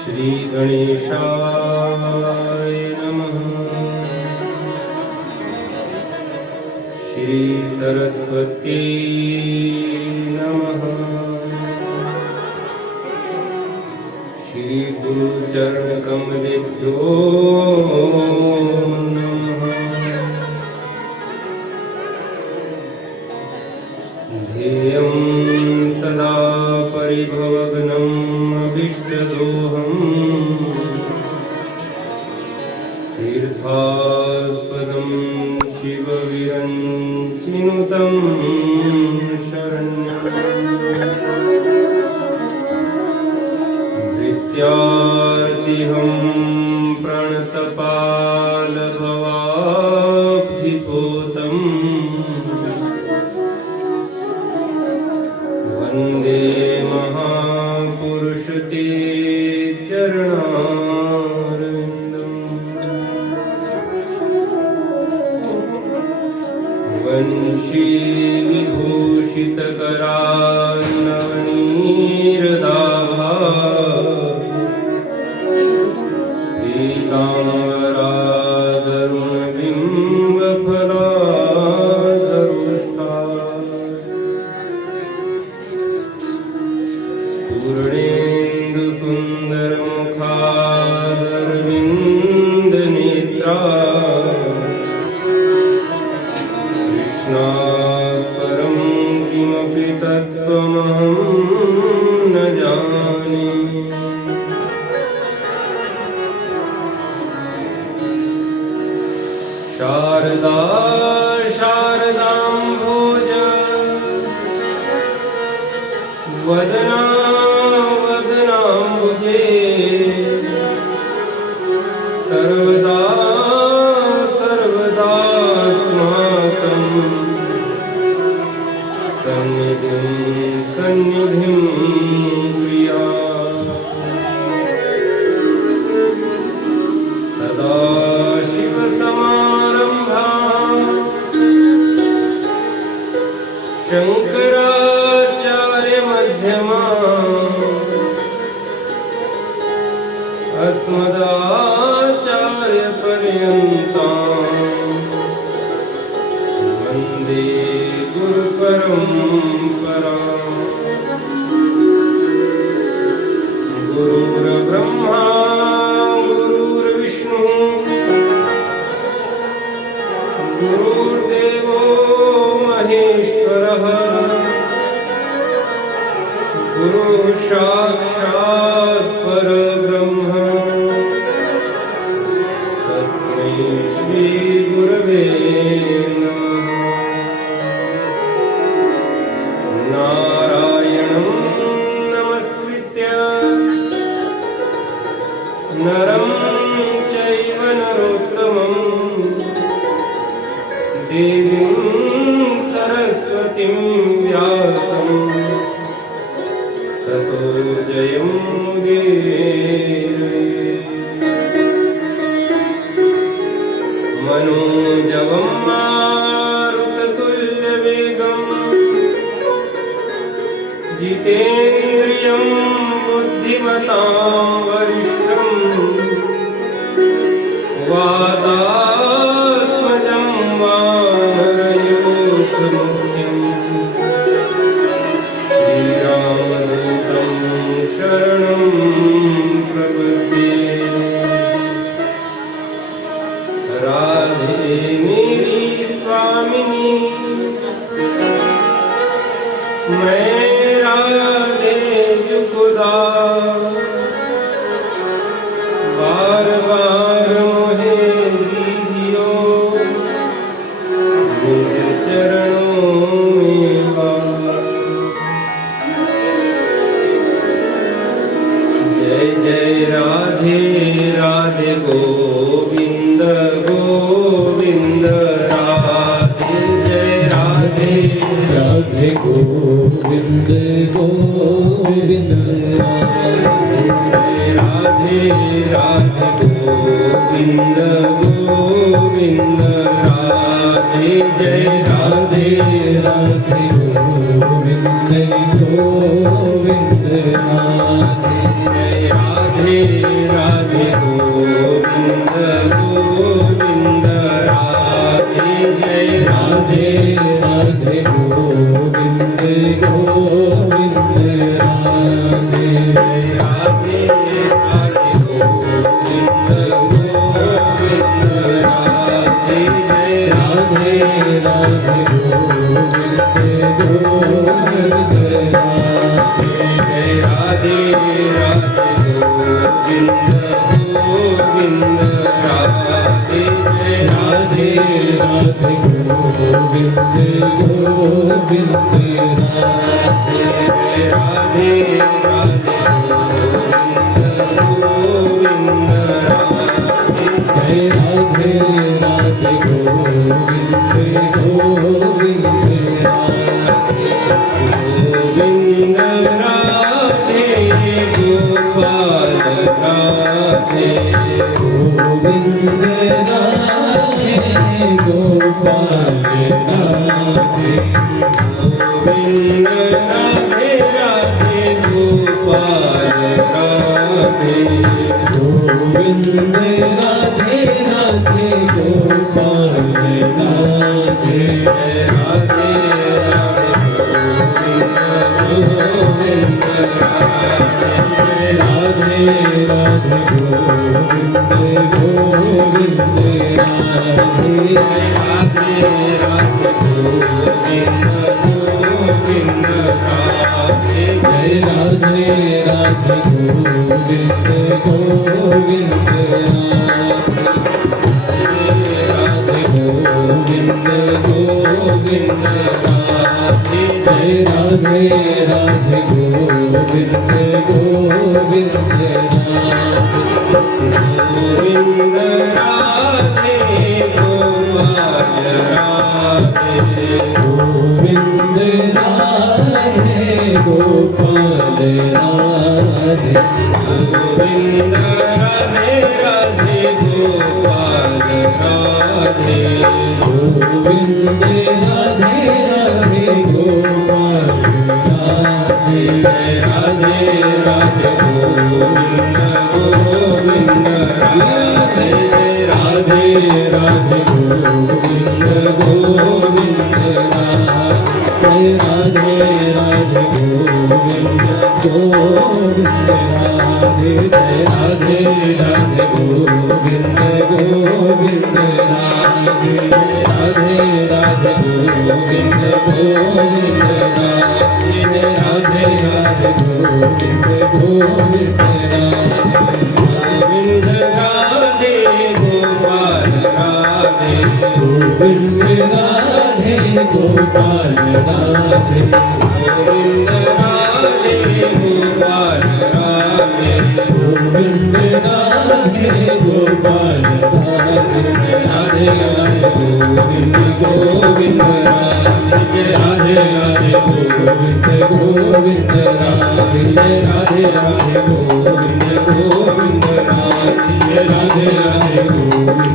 श्री गणेशाय नमः। श्री सरस्वती नमः। श्री गुरुचरण कमलेभ्यो नमः। ध्येयं सदा परिभवग्नम् अभीष्टदोहम् तीर्थास्पदं शिवविरञ्चिनुतं शरण्यं भृत्यार्तिहं प्रणतपालभवाब्धिपोतम् वन्दे महापुरुषते चरणारविन्दम्। वंशी विभूषितकरान्नवनीरदाभा पीताम्बरादरुणबिम्बफलाधरुष्टा पूर्णेन्दुसुन्दरमुखारविन्दनेत्रा कृष्णात् परं किमपि तत्त्वमहं न जाने। शारदा शारदाम्भोज वदना वदनाम्बुजे सर्वदा सर्वदास्माकं सन्निधिं सन्निधिं प्रिया। सदाशिवसमारम्भां शङ्कराचार्यमध्यमाम् अस्मदाचार्यपर्यन्तां वन्दे गुरुपरम्पराम्। गुरुर्ब्रह्मा गुरुर्विष्णु गुरुर्देवो महेश्वरः गुरुः साक्षात् परब्रह्म तस्मै श्री गुरवे नमः। नारायणं नमस्कृत्य नरं चैव नरोत्तमं देवीं सरस्वतीं व्यासं ततो जयमुदीरये। मनोजवं मारुततुल्यवेगं जितेन्द्रियं बुद्धिमतां वरिष्ठं वातात्मजं वानरयूथमुख्यं श्रीरामदूतं शरणं प्रपद्ये। राधे मेरी स्वामिनी मैं राधे जुगुदा गोविंद गोविंद राधे जय राधे राधे गोविंद गोविंद राधे राधे गोविंद गोविंद राधे जय राधे राधे गोविंद गोविंद राधे जय राधे राधे गोविंद गोविंद राधे जय राधे राधे गोविंद गोविंद राधे जय राधे राधे गोविंद गोविंद राधे जय राधे राधे गोविंद गोविंद राधे जय राधे राधे गोविंद गोविंद राधे जय राधे राधे गोविंद गोविंद राधे जय राधे राधे गोविंद राधे जय राधे राधे गोविंद गोविंद राधे गोविंद राधे गोपाल राधे गोविंद राधे गोपाल राधे गोविंद राधे राधे गोपाल राधे गोविंद राधे राधे गोपाल राधे जय राधे राधे गोविंद राधे राधे राधे गोविंद गोविंद राधे राधे राधे गोविंद गोविंद राधे जय राधे राधे गोविंद गोविंद राधे गोविंद गोविंद राधे जय राधे राधे गोविंद गोविंद गोविंद राधे गोपाल राधे गोविंद राधे गोपाल राधे गोविंद राधे राधे गोपाल राधे गोविंद राधे राधे गोपाल राधे जय राधे राधे गोविंद गोविंद राधे जय राधे राधे गोविंद गोविंद राधे राधे राधे गोविंद गोविंद राधे जय राधे राधे गोविंद गोविंद राधे राधे राधे गोविंद गोविंद राधे राधे राधे गोविंद गोविंद गोविंद राधे गोपाल राधे गोविंद राधे गोपाल राधे गोविंद राधे गोपाल राधे गोविंद राधे गोपाल राधे राधे राधे गोविंद गोविंद राधे राधे राधे गोविंद गोविंद राधे राधे राधे गोविंद गोविंद राधे राधे राधे गोविंद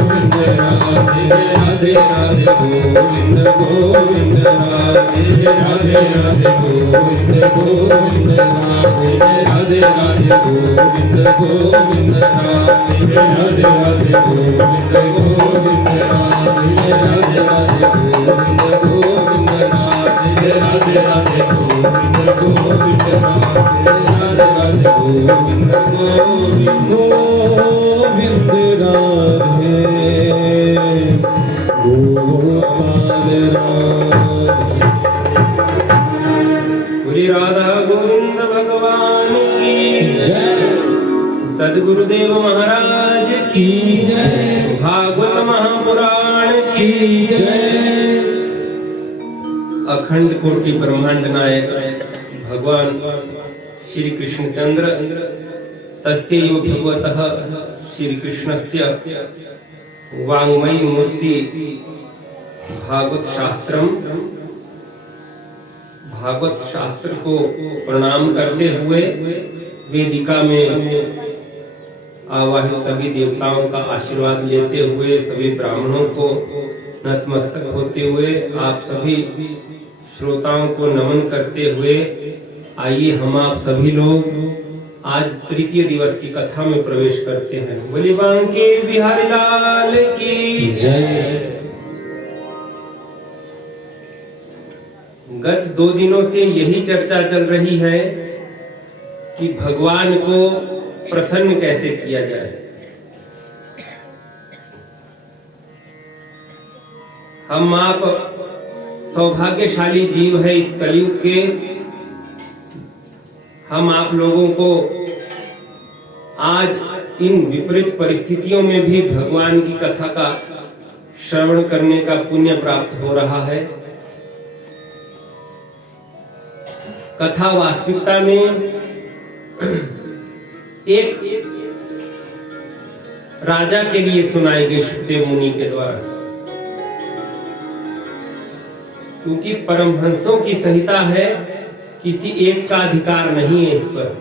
गोविंद राधे राधे राधे गोविंद गोविंद राधे राधे राधे गोविंद गोविंद राधे राधे राधे गोविंद गोविंद राधे राधे राधे गोविंद गोविंद राधे राधे राधे गोविंद गोविंद राधे राधे राधे गोविंद गोविंद राधे राधे राधे गोविंद गोविंद गोविंद राधे गोपाल राधे पूरी राधा गोविंद भगवान की जय सद्गुरुदेव महाराज की जय भागवत महापुराण की जय अखंड कोटि ब्रह्मांड नायक भगवान श्री कृष्णचंद्र तस्य यो भगवतः श्री कृष्णस्य वाङ्मयी मूर्ति भागवत शास्त्रम, भागवत शास्त्र को प्रणाम करते हुए वेदिका में आवाहित सभी देवताओं का आशीर्वाद लेते हुए, सभी ब्राह्मणों को नतमस्तक होते हुए, आप सभी श्रोताओं को नमन करते हुए आइए हम आप सभी लोग आज तृतीय दिवस की कथा में प्रवेश करते हैं। बोली बांके बिहारी लाल की जय। गत 2 दिनों से यही चर्चा चल रही है कि भगवान को प्रसन्न कैसे किया जाए। हम आप सौभाग्यशाली जीव है इस कलयुग के। हम आप लोगों को आज इन विपरीत परिस्थितियों में भी भगवान की कथा का श्रवण करने का पुण्य प्राप्त हो रहा है। कथा वास्तविकता में एक राजा के लिए सुनाई गई शुकदेव मुनि के द्वारा, क्योंकि परमहंसों की संहिता है, किसी एक का अधिकार नहीं है इस पर,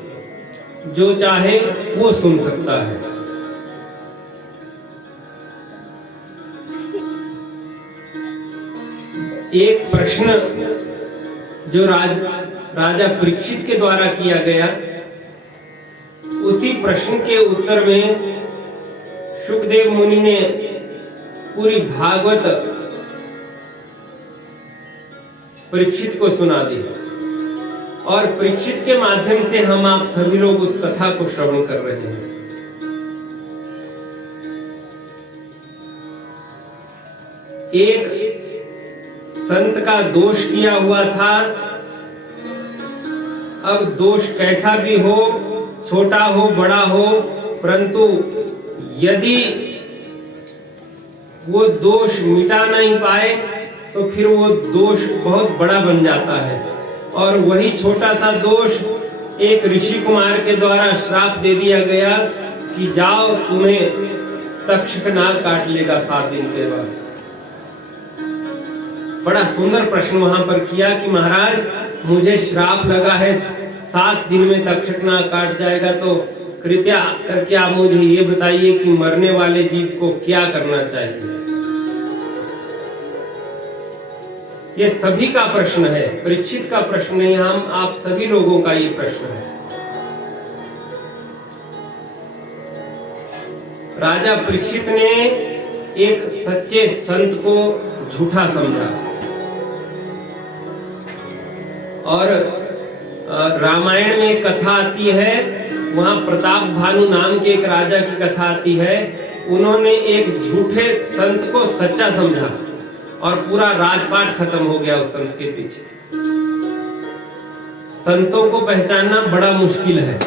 जो चाहे वो सुन सकता है। एक प्रश्न जो राजा परीक्षित के द्वारा किया गया, उसी प्रश्न के उत्तर में शुकदेव मुनि ने पूरी भागवत परीक्षित को सुना दी और परीक्षित के माध्यम से हम आप सभी लोग उस कथा को श्रवण कर रहे हैं। एक संत का दोष किया हुआ था। अब दोष कैसा भी हो, छोटा हो बड़ा हो, परंतु यदि वो दोष मिटा नहीं पाए तो फिर वो दोष बहुत बड़ा बन जाता है। और वही छोटा सा दोष एक ऋषि कुमार के द्वारा श्राप दे दिया गया कि जाओ, तुम्हें तक्षक नाग काट लेगा 7 दिन के बाद। बड़ा सुंदर प्रश्न वहां पर किया कि महाराज, मुझे श्राप लगा है 7 दिन में तक्षक नाग काट जाएगा, तो कृपया करके आप मुझे ये बताइए कि मरने वाले जीव को क्या करना चाहिए। ये सभी का प्रश्न है, परीक्षित का प्रश्न नहीं, हम आप सभी लोगों का ये प्रश्न है। राजा परीक्षित ने एक सच्चे संत को झूठा समझा और रामायण में एक कथा आती है, वहां प्रताप भानु नाम के एक राजा की कथा आती है। उन्होंने एक झूठे संत को सच्चा समझा और पूरा राजपाट खत्म हो गया उस संत के पीछे। संतों को पहचानना बड़ा मुश्किल है,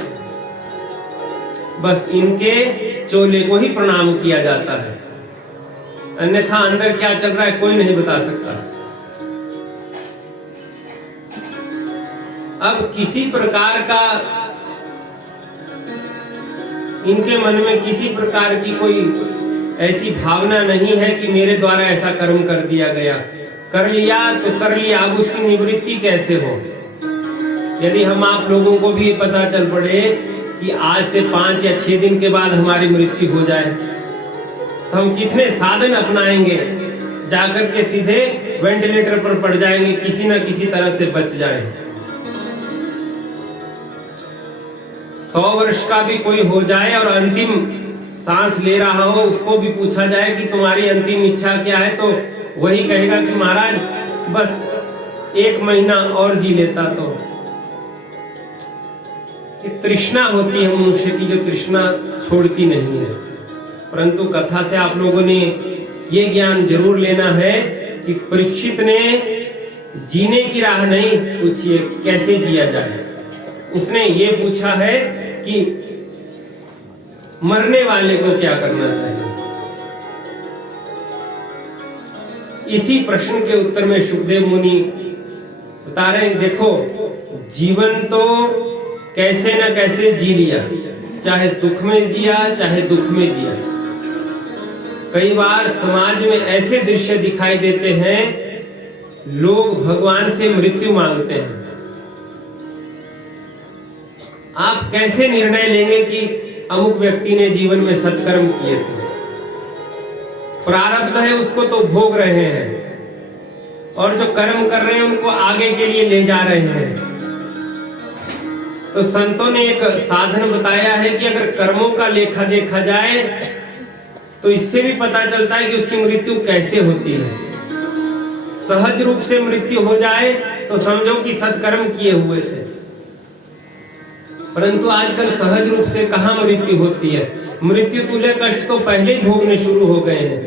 बस इनके चोले को ही प्रणाम किया जाता है, अन्यथा अंदर क्या चल रहा है कोई नहीं बता सकता। अब किसी प्रकार का इनके मन में किसी प्रकार की कोई ऐसी भावना नहीं है कि मेरे द्वारा ऐसा कर्म कर दिया गया, कर लिया तो कर लिया, अब उसकी निवृत्ति कैसे हो। यदि हम आप लोगों को भी पता चल पड़े कि आज से 5 या 6 दिन के बाद हमारी मृत्यु हो जाए, तो हम कितने साधन अपनाएंगे, जाकर के सीधे वेंटिलेटर पर पड़ जाएंगे, किसी न किसी तरह से बच जाएं। 100 वर्ष का भी कोई हो जाए और अंतिम सांस ले रहा हो, उसको भी पूछा जाए कि तुम्हारी अंतिम इच्छा क्या है, तो वही कहेगा कि महाराज बस 1 महीना और जी लेता। तो ये तृष्णा होती है मनुष्य की, जो तृष्णा छोड़ती नहीं है। परंतु कथा से आप लोगों ने ये ज्ञान जरूर लेना है कि परीक्षित ने जीने की राह नहीं पूछी है कि कैसे जिया जाए, उसने ये पूछा है कि मरने वाले को क्या करना चाहिए। इसी प्रश्न के उत्तर में शुकदेव मुनि बता रहे हैं, देखो जीवन तो कैसे न कैसे जी लिया, चाहे सुख में जिया चाहे दुख में जिया। कई बार समाज में ऐसे दृश्य दिखाई देते हैं, लोग भगवान से मृत्यु मांगते हैं। आप कैसे निर्णय लेंगे कि अमुक व्यक्ति ने जीवन में सत्कर्म किए थे? प्रारब्ध है उसको तो भोग रहे हैं, और जो कर्म कर रहे हैं उनको आगे के लिए ले जा रहे हैं। तो संतों ने एक साधन बताया है कि अगर कर्मों का लेखा देखा जाए तो इससे भी पता चलता है कि उसकी मृत्यु कैसे होती है। सहज रूप से मृत्यु हो जाए तो समझो कि सत्कर्म किए हुए थे, परंतु आजकल सहज रूप से कहाँ मृत्यु होती है। मृत्यु तुल्य कष्ट तो पहले ही भोगने शुरू हो गए हैं।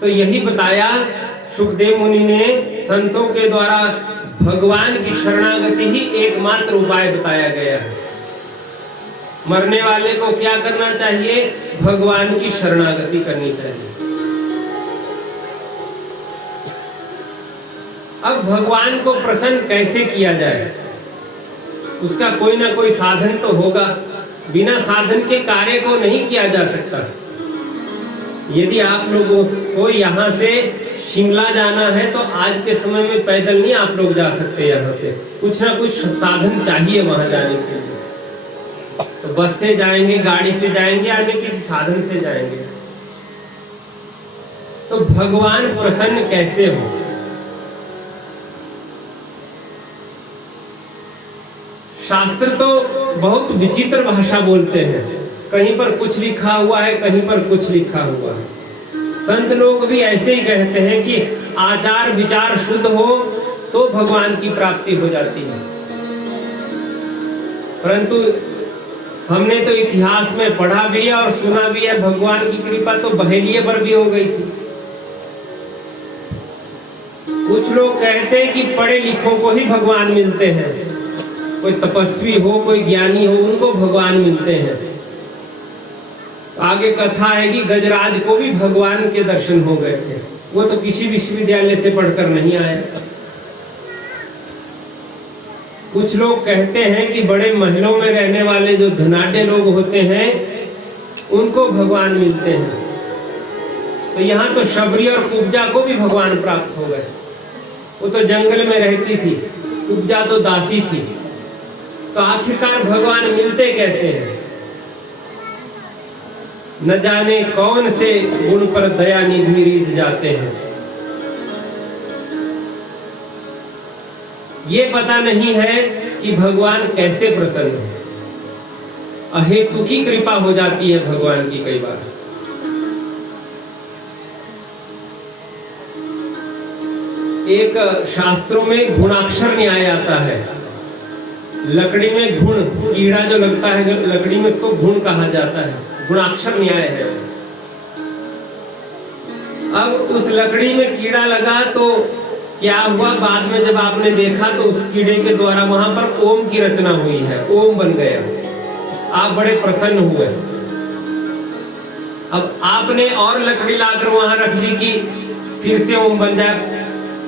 तो यही बताया सुखदेव मुनि ने, संतों के द्वारा भगवान की शरणागति ही एकमात्र उपाय बताया गया है। मरने वाले को क्या करना चाहिए? भगवान की शरणागति करनी चाहिए। अब भगवान को प्रसन्न कैसे किया जाए? उसका कोई ना कोई साधन तो होगा। बिना साधन के कार्य को नहीं किया जा सकता। यदि आप लोगों को यहाँ से शिमला जाना है तो आज के समय में पैदल नहीं आप लोग जा सकते। यहाँ से कुछ ना कुछ साधन चाहिए वहां जाने के लिए। तो बस से जाएंगे, गाड़ी से जाएंगे, अन्य किसी साधन से जाएंगे। तो भगवान प्रसन्न कैसे हो? शास्त्र तो बहुत विचित्र भाषा बोलते हैं। कहीं पर कुछ लिखा हुआ है, कहीं पर कुछ लिखा हुआ है। संत लोग भी ऐसे ही कहते हैं कि आचार विचार शुद्ध हो तो भगवान की प्राप्ति हो जाती है। परंतु हमने तो इतिहास में पढ़ा भी है और सुना भी है, भगवान की कृपा तो बहेलिये पर भी हो गई थी। कुछ लोग कहते हैं कि पढ़े लिखों को ही भगवान मिलते हैं। कोई तपस्वी हो, कोई ज्ञानी हो, उनको भगवान मिलते हैं। आगे कथा है कि गजराज को भी भगवान के दर्शन हो गए थे। वो तो किसी विश्वविद्यालय से पढ़कर नहीं आया। कुछ लोग कहते हैं कि बड़े महलों में रहने वाले जो धनाढ्य लोग होते हैं उनको भगवान मिलते हैं। तो यहाँ तो शबरी और कुब्जा को भी भगवान प्राप्त हो गए। वो तो जंगल में रहती थी, कुब्जा तो दासी थी। तो आखिरकार भगवान मिलते कैसे हैं? न जाने कौन से गुण पर दया निधि रीझ जाते हैं। ये पता नहीं है कि भगवान कैसे प्रसन्न है। अहेतु की कृपा हो जाती है भगवान की कई बार। एक शास्त्रों में गुणाक्षर न्याय आता है। लकड़ी में घुण, कीड़ा जो लगता है लकड़ी में, उसको घुण कहा जाता है। गुणाक्षर न्याय है। अब उस लकड़ी में कीड़ा लगा तो क्या हुआ? बाद में जब आपने देखा तो उस कीड़े के द्वारा वहां पर ओम की रचना हुई है, ओम बन गया। आप बड़े प्रसन्न हुए। अब आपने और लकड़ी लाकर वहां रख दी कि फिर से ओम बन जाए।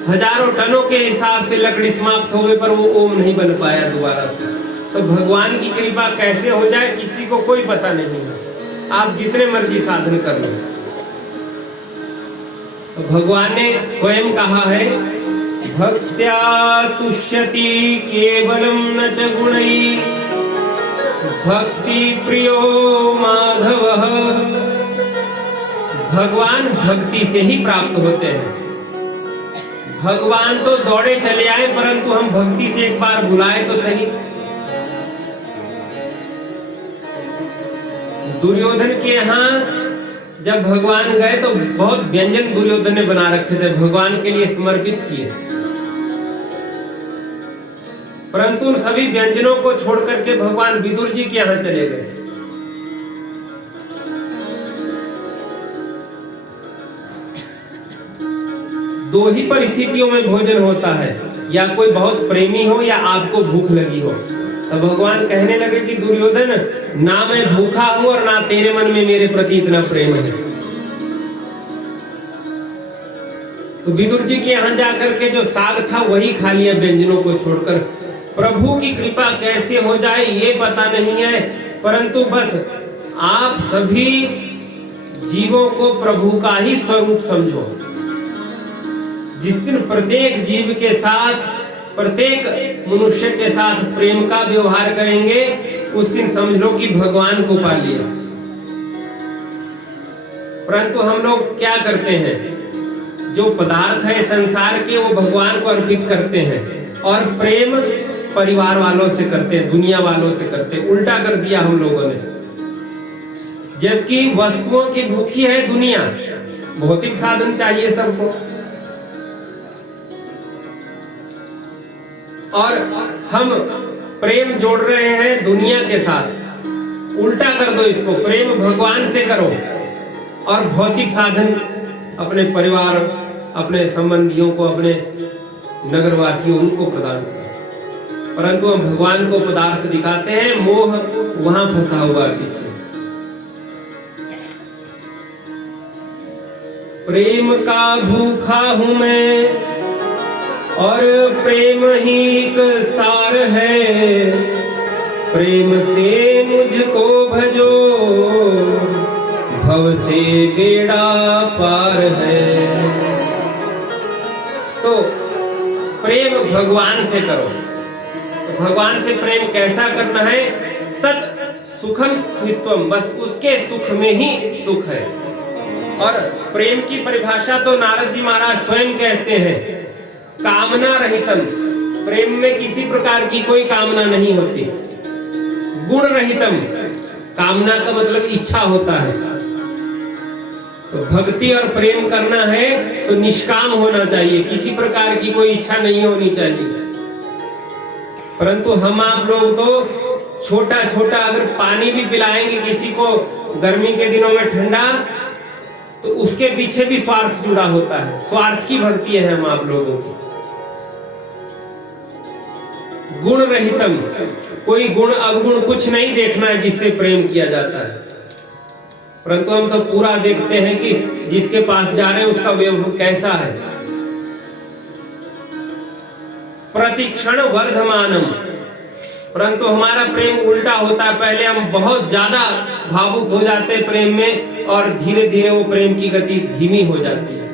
हजारों टनों के हिसाब से लकड़ी समाप्त हो गई, पर वो ओम नहीं बन पाया दोबारा से। तो भगवान की कृपा कैसे हो जाए किसी को कोई पता नहीं है। आप जितने मर्जी साधन कर लो। तो भगवान ने स्वयं कहा है, भक्त्या तुष्यति केवलम न च गुणै भक्ति प्रियो माधवः। भगवान भक्ति से ही प्राप्त होते हैं। भगवान तो दौड़े चले आए, परंतु हम भक्ति से एक बार बुलाए तो सही। दुर्योधन के यहाँ जब भगवान गए तो बहुत व्यंजन दुर्योधन ने बना रखे थे, भगवान के लिए समर्पित किए। परंतु उन सभी व्यंजनों को छोड़ करके भगवान विदुर जी के यहाँ चले गए। दो ही परिस्थितियों में भोजन होता है, या कोई बहुत प्रेमी हो या आपको भूख लगी हो। तो भगवान कहने लगे कि दुर्योधन, ना मैं भूखा हूं और ना तेरे मन में मेरे प्रति इतना प्रेम है। तो विदुर जी के यहाँ जाकर के जो साग था वही खा लिया व्यंजनों को छोड़कर। प्रभु की कृपा कैसे हो जाए ये पता नहीं है, परंतु बस आप सभी जीवों को प्रभु का ही स्वरूप समझो। जिस दिन प्रत्येक जीव के साथ, प्रत्येक मनुष्य के साथ प्रेम का व्यवहार करेंगे, उस दिन समझ लो कि भगवान को पा लिया। परंतु हम लोग क्या करते हैं, जो पदार्थ है संसार के वो भगवान को अर्पित करते हैं और प्रेम परिवार वालों से करते हैं, दुनिया वालों से करते हैं। उल्टा कर दिया हम लोगों ने। जबकि वस्तुओं की भूखी है दुनिया, भौतिक साधन चाहिए सबको, और हम प्रेम जोड़ रहे हैं दुनिया के साथ। उल्टा कर दो इसको, प्रेम भगवान से करो और भौतिक साधन अपने परिवार, अपने संबंधियों को, अपने नगरवासियों उनको प्रदान करो। परंतु हम भगवान को पदार्थ दिखाते हैं, मोह वहां फंसा हुआ पीछे। प्रेम का भूखा हूं मैं और प्रेम ही एक सार है, प्रेम से मुझको भजो भव से बेड़ा पार है। तो प्रेम भगवान से करो। तो भगवान से प्रेम कैसा करना है? तत् सुखम स्थित्वम, बस उसके सुख में ही सुख है। और प्रेम की परिभाषा तो नारद जी महाराज स्वयं कहते हैं, कामना रहितम। प्रेम में किसी प्रकार की कोई कामना नहीं होती। गुण रहितम, कामना का मतलब इच्छा होता है। तो भक्ति और प्रेम करना है तो निष्काम होना चाहिए, किसी प्रकार की कोई इच्छा नहीं होनी चाहिए। परंतु हम आप लोग तो छोटा छोटा अगर पानी भी पिलाएंगे किसी को गर्मी के दिनों में ठंडा, तो उसके पीछे भी स्वार्थ जुड़ा होता है। स्वार्थ की भक्ति है हम आप लोगों की। गुण रहितम, कोई गुण अवगुण कुछ नहीं देखना है जिससे प्रेम किया जाता है। परंतु हम तो पूरा देखते हैं कि जिसके पास जा रहे हैं उसका व्यवहार कैसा है। प्रतिक्षण वर्धमानम, परंतु हमारा प्रेम उल्टा होता है। पहले हम बहुत ज्यादा भावुक हो जाते हैं प्रेम में, और धीरे धीरे वो प्रेम की गति धीमी हो जाती है।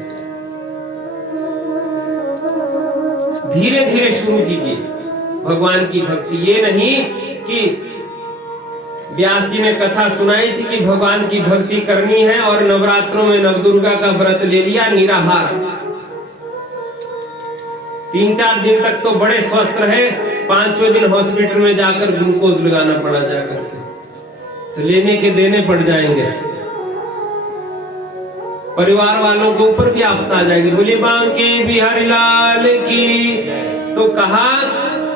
धीरे धीरे शुरू कीजिए भगवान की भक्ति। ये नहीं कि व्यास जी ने कथा सुनाई थी कि भगवान की भक्ति करनी है और नवरात्रों में नवदुर्गा का व्रत ले लिया निराहार, 3-4 दिन तक तो बड़े स्वस्थ रहे, 5वें दिन हॉस्पिटल में जाकर ग्लूकोज लगाना पड़ा जाकर के, तो लेने के देने पड़ जाएंगे। परिवार वालों के ऊपर भी आफत आ जाएगी। बोलिए बांके बिहारी लाल की। तो कहा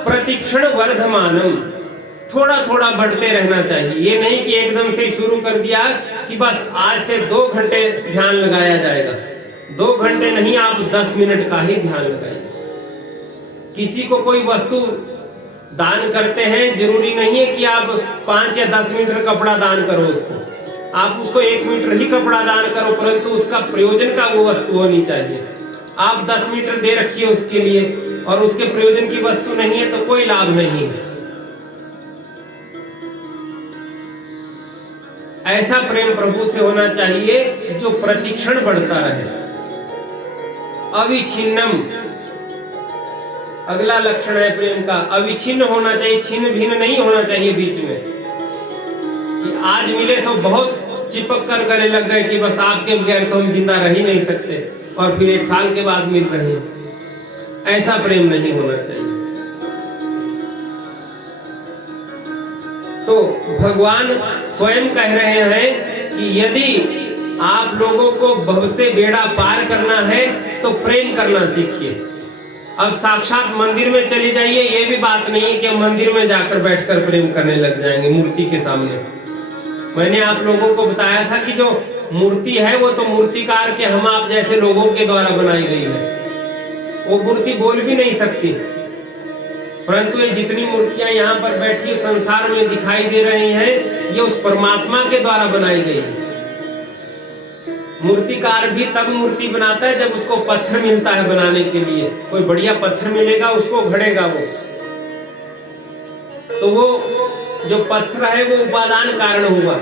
प्रतिक्षण वर्धमानम, थोड़ा थोड़ा बढ़ते रहना चाहिए। ये नहीं कि एकदम से शुरू कर दिया कि बस आज से 2 घंटे ध्यान लगाया जाएगा। 2 घंटे नहीं, आप 10 मिनट का ही ध्यान लगाइए। किसी को कोई वस्तु दान करते हैं, जरूरी नहीं है कि आप 5 या 10 मीटर कपड़ा दान करो उसको। आप उसको 1 मीटर ही कपड़ा दान करो, परंतु उसका प्रयोजन का वो वस्तु होनी चाहिए। आप 10 मीटर दे रखिए उसके लिए और उसके प्रयोजन की वस्तु नहीं है तो कोई लाभ नहीं है। ऐसा प्रेम प्रभु से होना चाहिए जो प्रतिक्षण बढ़ता रहे। अविच्छिन्नम, अगला लक्षण है प्रेम का, अविच्छिन्न होना चाहिए, छिन्न भिन्न नहीं होना चाहिए बीच में कि आज मिले तो बहुत चिपक कर गले लग गए कि बस आपके बगैर तो हम जिंदा रह ही नहीं सकते, और फिर 1 साल के बाद मिल रहे हैं। ऐसा प्रेम नहीं होना चाहिए। तो भगवान स्वयं कह रहे हैं कि यदि आप लोगों को भव से बेड़ा पार करना है तो प्रेम करना सीखिए। अब साक्षात मंदिर में चले जाइए, ये भी बात नहीं है कि हम मंदिर में जाकर बैठकर प्रेम करने लग जाएंगे मूर्ति के सामने। मैंने आप लोगों को बताया था कि जो मूर्ति है वो तो मूर्तिकार के हम आप जैसे लोगों के द्वारा बनाई गई है। वो मूर्ति बोल भी नहीं सकती, परंतु ये जितनी मूर्तियां यहाँ पर बैठी संसार में दिखाई दे रही हैं, ये उस परमात्मा के द्वारा बनाई गई है। मूर्तिकार भी तब मूर्ति बनाता है जब उसको पत्थर मिलता है बनाने के लिए। कोई बढ़िया पत्थर मिलेगा उसको घड़ेगा वो, तो वो जो पत्थर है वो उपादान कारण हुआ,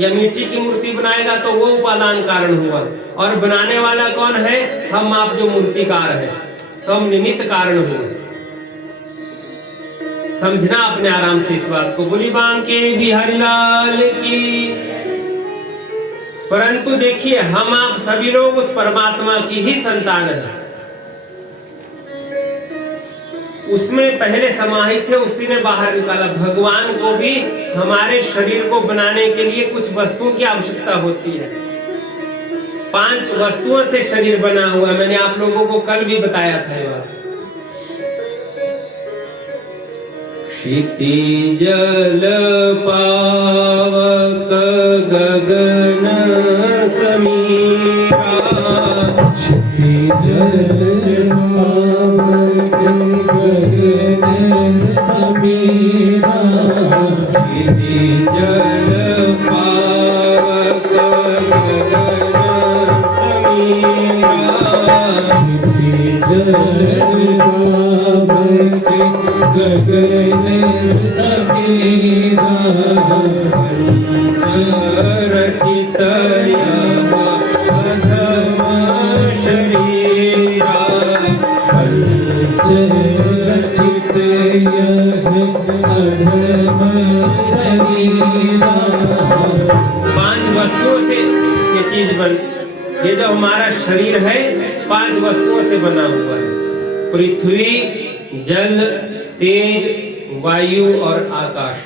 या मिट्टी की मूर्ति बनाएगा तो वो उपादान कारण हुआ, और बनाने वाला कौन है? हम आप जो मूर्तिकार है, तो हम निमित्त कारण हुए। समझना अपने आराम से इस बात को। बोली बांके बिहारी लाल की। परंतु देखिए, हम आप सभी लोग उस परमात्मा की ही संतान है। उसमें पहले समाहित थे, उसी ने बाहर निकाला। भगवान को भी हमारे शरीर को बनाने के लिए कुछ वस्तुओं की आवश्यकता होती है। 5 वस्तुओं से शरीर बना हुआ, मैंने आप लोगों को कल भी बताया था ये बात। क्षिति जल पावक गगन समीरा, क्षिति जल पावक गगन समीरा, क्षिति जल पावक गगन समीरा, क्षिति जल पावक गगन समीरा, पंचरचित यह अधम शरीरा, पंचरचित यह अधम शरीरा। 5 वस्तुओं से ये चीज बन, ये जो हमारा शरीर है 5 वस्तुओं से बना हुआ है। पृथ्वी, जल, तेज, वायु और आकाश।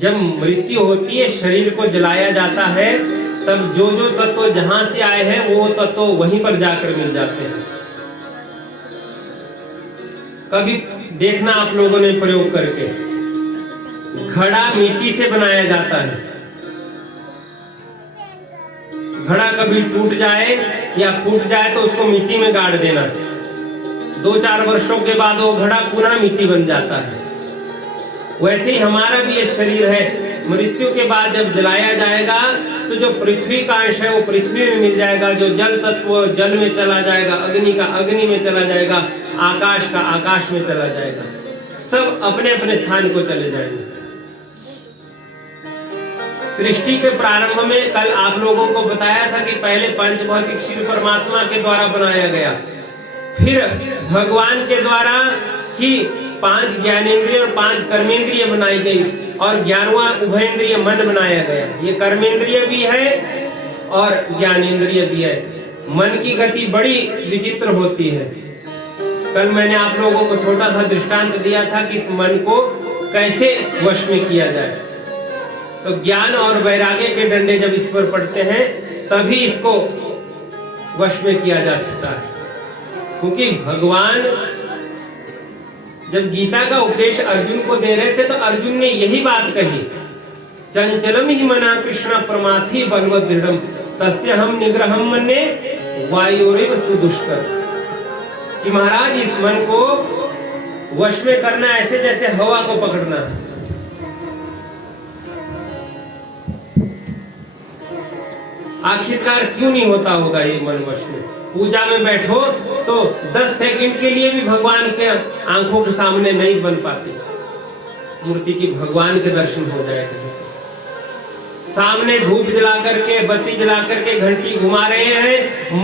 जब मृत्यु होती है, शरीर को जलाया जाता है, तब जो जो तत्व जहां से आए हैं वो तत्व वहीं पर जाकर मिल जाते हैं। कभी देखना आप लोगों ने प्रयोग करके, घड़ा मिट्टी से बनाया जाता है। घड़ा कभी टूट जाए या फूट जाए तो उसको मिट्टी में गाड़ देना, 2-4 वर्षों के बाद वो घड़ा पुनः मिट्टी बन जाता है। वैसे ही हमारा भी ये शरीर है, मृत्यु के बाद जब जलाया जाएगा तो जो पृथ्वी का अंश है वो पृथ्वी में मिल जाएगा, जो जल तत्व जल में चला जाएगा, अग्नि का अग्नि में चला जाएगा, आकाश का आकाश में चला जाएगा, सब अपने अपने स्थान को चले जाएंगे। सृष्टि के प्रारंभ में कल आप लोगों को बताया था कि पहले पंचभौतिक शिव परमात्मा के द्वारा बनाया गया, फिर भगवान के द्वारा ही 5 ज्ञानेंद्रिय और 5 कर्मेंद्रिय बनाई गई, और 11वां उभयेंद्रिय मन बनाया गया। ये कर्मेंद्रिय भी है और ज्ञानेंद्रिय भी है। मन की गति बड़ी विचित्र होती है। कल मैंने आप लोगों को छोटा सा दृष्टांत दिया था कि इस मन को कैसे वश में किया जाए। तो ज्ञान और वैराग्य के डंडे जब इस पर पड़ते हैं तभी इसको वश में किया जा सकता है। क्योंकि भगवान जब गीता का उपदेश अर्जुन को दे रहे थे तो अर्जुन ने यही बात कही, चंचलम ही मना कृष्ण प्रमाथि बलवत दृढ़म तस्य हम निग्रहम मन्ये वायुरेव सुदुष्कर, कि महाराज इस मन को वश में करना ऐसे जैसे हवा को पकड़ना है। आखिरकार क्यों नहीं होता होगा ये मन वश में? पूजा में बैठो तो 10 सेकंड के लिए भी भगवान के आंखों के सामने नहीं बन पाती मूर्ति की, भगवान के दर्शन हो जाए। सामने धूप जला करके, बत्ती जला करके घंटी घुमा रहे हैं,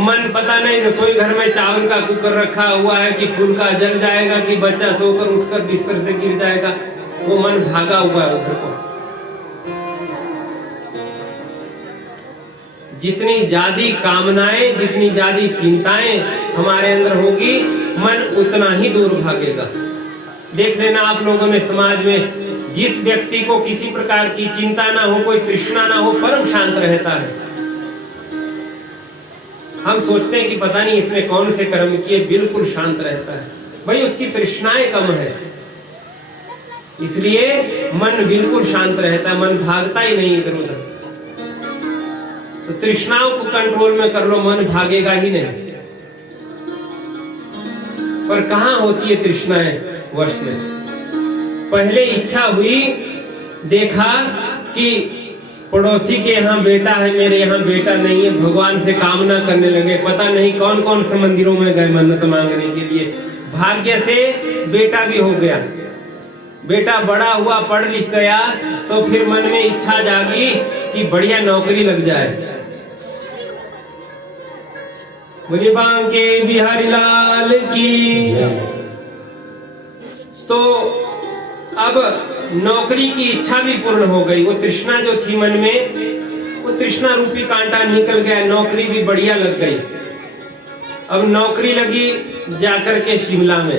मन पता नहीं रसोई घर में चावल का कुकर रखा हुआ है कि फूल का जल जाएगा कि बच्चा सोकर उठकर बिस्तर से गिर जाएगा, वो मन भागा हुआ है उधर को। जितनी ज्यादा कामनाएं, जितनी ज्यादा चिंताएं हमारे अंदर होगी, मन उतना ही दूर भागेगा। देख लेना आप लोगों ने समाज में जिस व्यक्ति को किसी प्रकार की चिंता ना हो, कोई तृष्णा ना हो, परम शांत रहता है। हम सोचते हैं कि पता नहीं इसने कौन से कर्म किए, बिल्कुल शांत रहता है। भाई उसकी तृष्णाएं कम है, इसलिए मन बिल्कुल शांत रहता है, मन भागता ही नहीं इधर उधर। तो तृष्णाओं को कंट्रोल में कर लो, मन भागेगा ही नहीं। पर कहां होती है तृष्णाएं वश में? पहले इच्छा हुई, देखा कि पड़ोसी के यहाँ बेटा है, मेरे यहाँ बेटा नहीं है, भगवान से कामना करने लगे, पता नहीं कौन कौन से मंदिरों में गए मन्नत मांगने के लिए, भाग्य से बेटा भी हो गया। बेटा बड़ा हुआ, पढ़ लिख गया, तो फिर मन में इच्छा जागी कि बढ़िया नौकरी लग जाए। बोलिए बांके बिहारी लाल की। तो अब नौकरी की इच्छा भी पूर्ण हो गई। वो तृष्णा जो थी मन में, वो तृष्णा रूपी कांटा निकल गया, नौकरी भी बढ़िया लग गई। अब नौकरी लगी जाकर के शिमला में।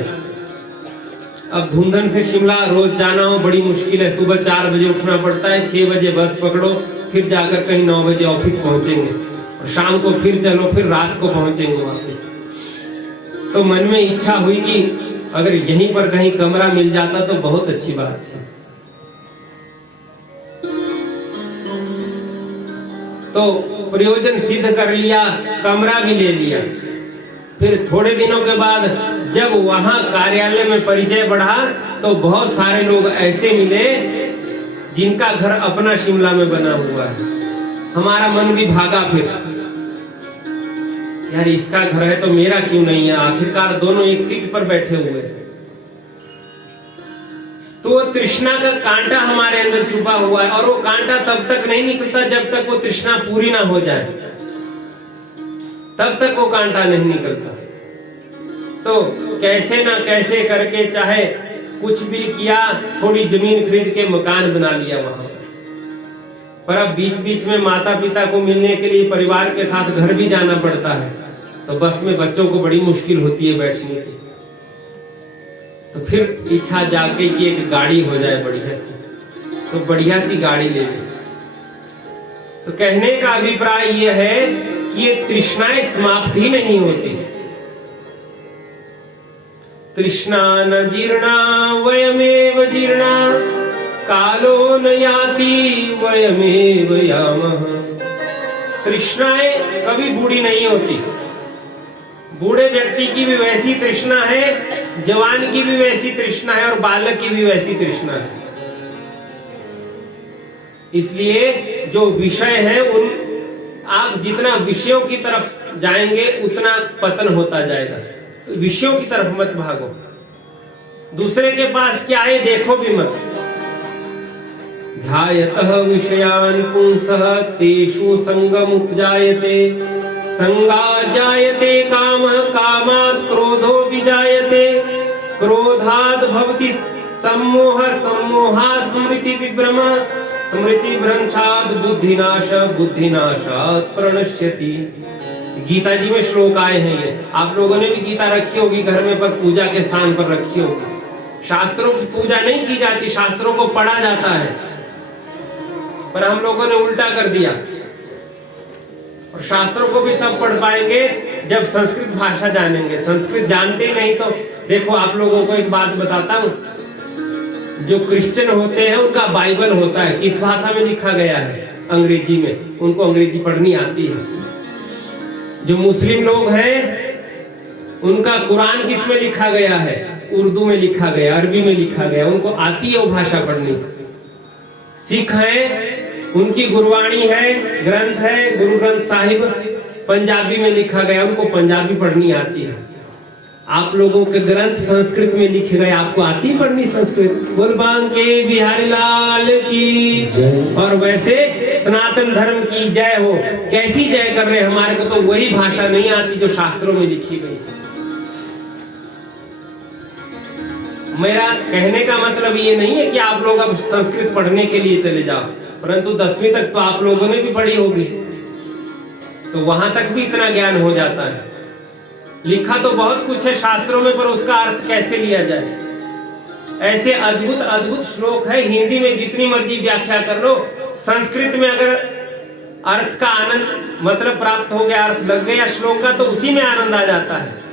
अब धुंधन से शिमला रोज जाना हो बड़ी मुश्किल है। सुबह 4 बजे उठना पड़ता है, 6 बजे बस पकड़ो, फिर जाकर कहीं 9 बजे ऑफिस पहुंचेंगे, और शाम को फिर चलो, फिर रात को पहुंचेंगे वापस। तो मन में इच्छा हुई कि अगर यहीं पर कहीं कमरा मिल जाता तो बहुत अच्छी बात थी। तो प्रयोजन सिद्ध कर लिया, कमरा भी ले लिया। फिर थोड़े दिनों के बाद जब वहां कार्यालय में परिचय बढ़ा तो बहुत सारे लोग ऐसे मिले जिनका घर अपना शिमला में बना हुआ है। हमारा मन भी भागा, फिर यार इसका घर है तो मेरा क्यों नहीं है। आखिरकार दोनों एक सीट पर बैठे हुए हैं। तो तृष्णा का कांटा हमारे अंदर छुपा हुआ है, और वो कांटा तब तक नहीं निकलता जब तक वो तृष्णा पूरी ना हो जाए, तब तक वो कांटा नहीं निकलता। तो कैसे ना कैसे करके चाहे कुछ भी किया, थोड़ी जमीन खरीद के मकान बना लिया वहां। पर अब बीच बीच में माता पिता को मिलने के लिए परिवार के साथ घर भी जाना पड़ता है, तो बस में बच्चों को बड़ी मुश्किल होती है बैठने की। तो फिर इच्छा जाके कि एक गाड़ी हो जाए बढ़िया सी, तो बढ़िया सी गाड़ी ले ले। तो कहने का अभिप्राय यह है कि ये तृष्णाएं समाप्त ही नहीं होती। तृष्णा न जीर्णा वयमेव जीर्णा, कालो न याति वयमेव यामः। तृष्णाएं कभी बूढ़ी नहीं होती। बूढ़े व्यक्ति की भी वैसी तृष्णा है, जवान की भी वैसी तृष्णा है, और बालक की भी वैसी तृष्णा है। इसलिए जो विषय है, उन आप जितना विषयों की तरफ जाएंगे उतना पतन होता जाएगा। तो विषयों की तरफ मत भागो। दूसरे के पास क्या है देखो भी मत। ध्यायतः विषयान् पुंसः तेषु संगम उपजायते, संगात् जायते कामः, कामात् क्रोधो विजायते, क्रोधात् भवति सम्मोहः, सम्मोहात् स्मृति विभ्रम, स्मृति भ्रंशात् बुद्धिनाश, बुद्धिनाशात् प्रणश्यति। गीता जी में श्लोक आए हैं ये। आप लोगों ने भी गीता रखी होगी घर में, पर पूजा के स्थान पर रखी होगी। शास्त्रों की पूजा नहीं की जाती, शास्त्रों को पढ़ा जाता है, पर हम लोगों ने उल्टा कर दिया। और शास्त्रों को भी तब पढ़ पाएंगे जब संस्कृत भाषा जानेंगे। संस्कृत जानते ही नहीं तो देखो, आप लोगों को एक बात बताता हूँ। जो क्रिश्चियन होते हैं उनका बाइबल होता है, किस भाषा में लिखा गया है? अंग्रेजी में। उनको अंग्रेजी पढ़नी आती है। जो मुस्लिम लोग हैं उनका कुरान किस में लिखा गया है? उर्दू में लिखा गया, अरबी में लिखा गया, उनको आती है वो भाषा पढ़नी। सिख हैं, उनकी गुरबाणी है, ग्रंथ है, गुरु ग्रंथ साहिब, पंजाबी में लिखा गया, उनको पंजाबी पढ़नी आती है। आप लोगों के ग्रंथ संस्कृत में लिखे गए, आपको आती पढ़नी संस्कृत? बोल बांके बिहारी लाल की। और वैसे सनातन धर्म की जय हो। कैसी जय कर रहे हैं? हमारे को तो वही भाषा नहीं आती जो शास्त्रों में लिखी गई। मेरा कहने का मतलब ये नहीं है कि आप लोग अब संस्कृत पढ़ने के लिए चले जाओ, परंतु 10वीं तक तो आप लोगों ने भी पढ़ी होगी, तो वहां तक भी इतना ज्ञान हो जाता है। लिखा तो बहुत कुछ है शास्त्रों में, पर उसका अर्थ कैसे लिया जाए? ऐसे अद्भुत अद्भुत श्लोक है, हिंदी में जितनी मर्जी व्याख्या कर लो, संस्कृत में अगर अर्थ का आनंद मतलब प्राप्त हो गया, अर्थ लग गया श्लोक का, तो उसी में आनंद आ जाता है।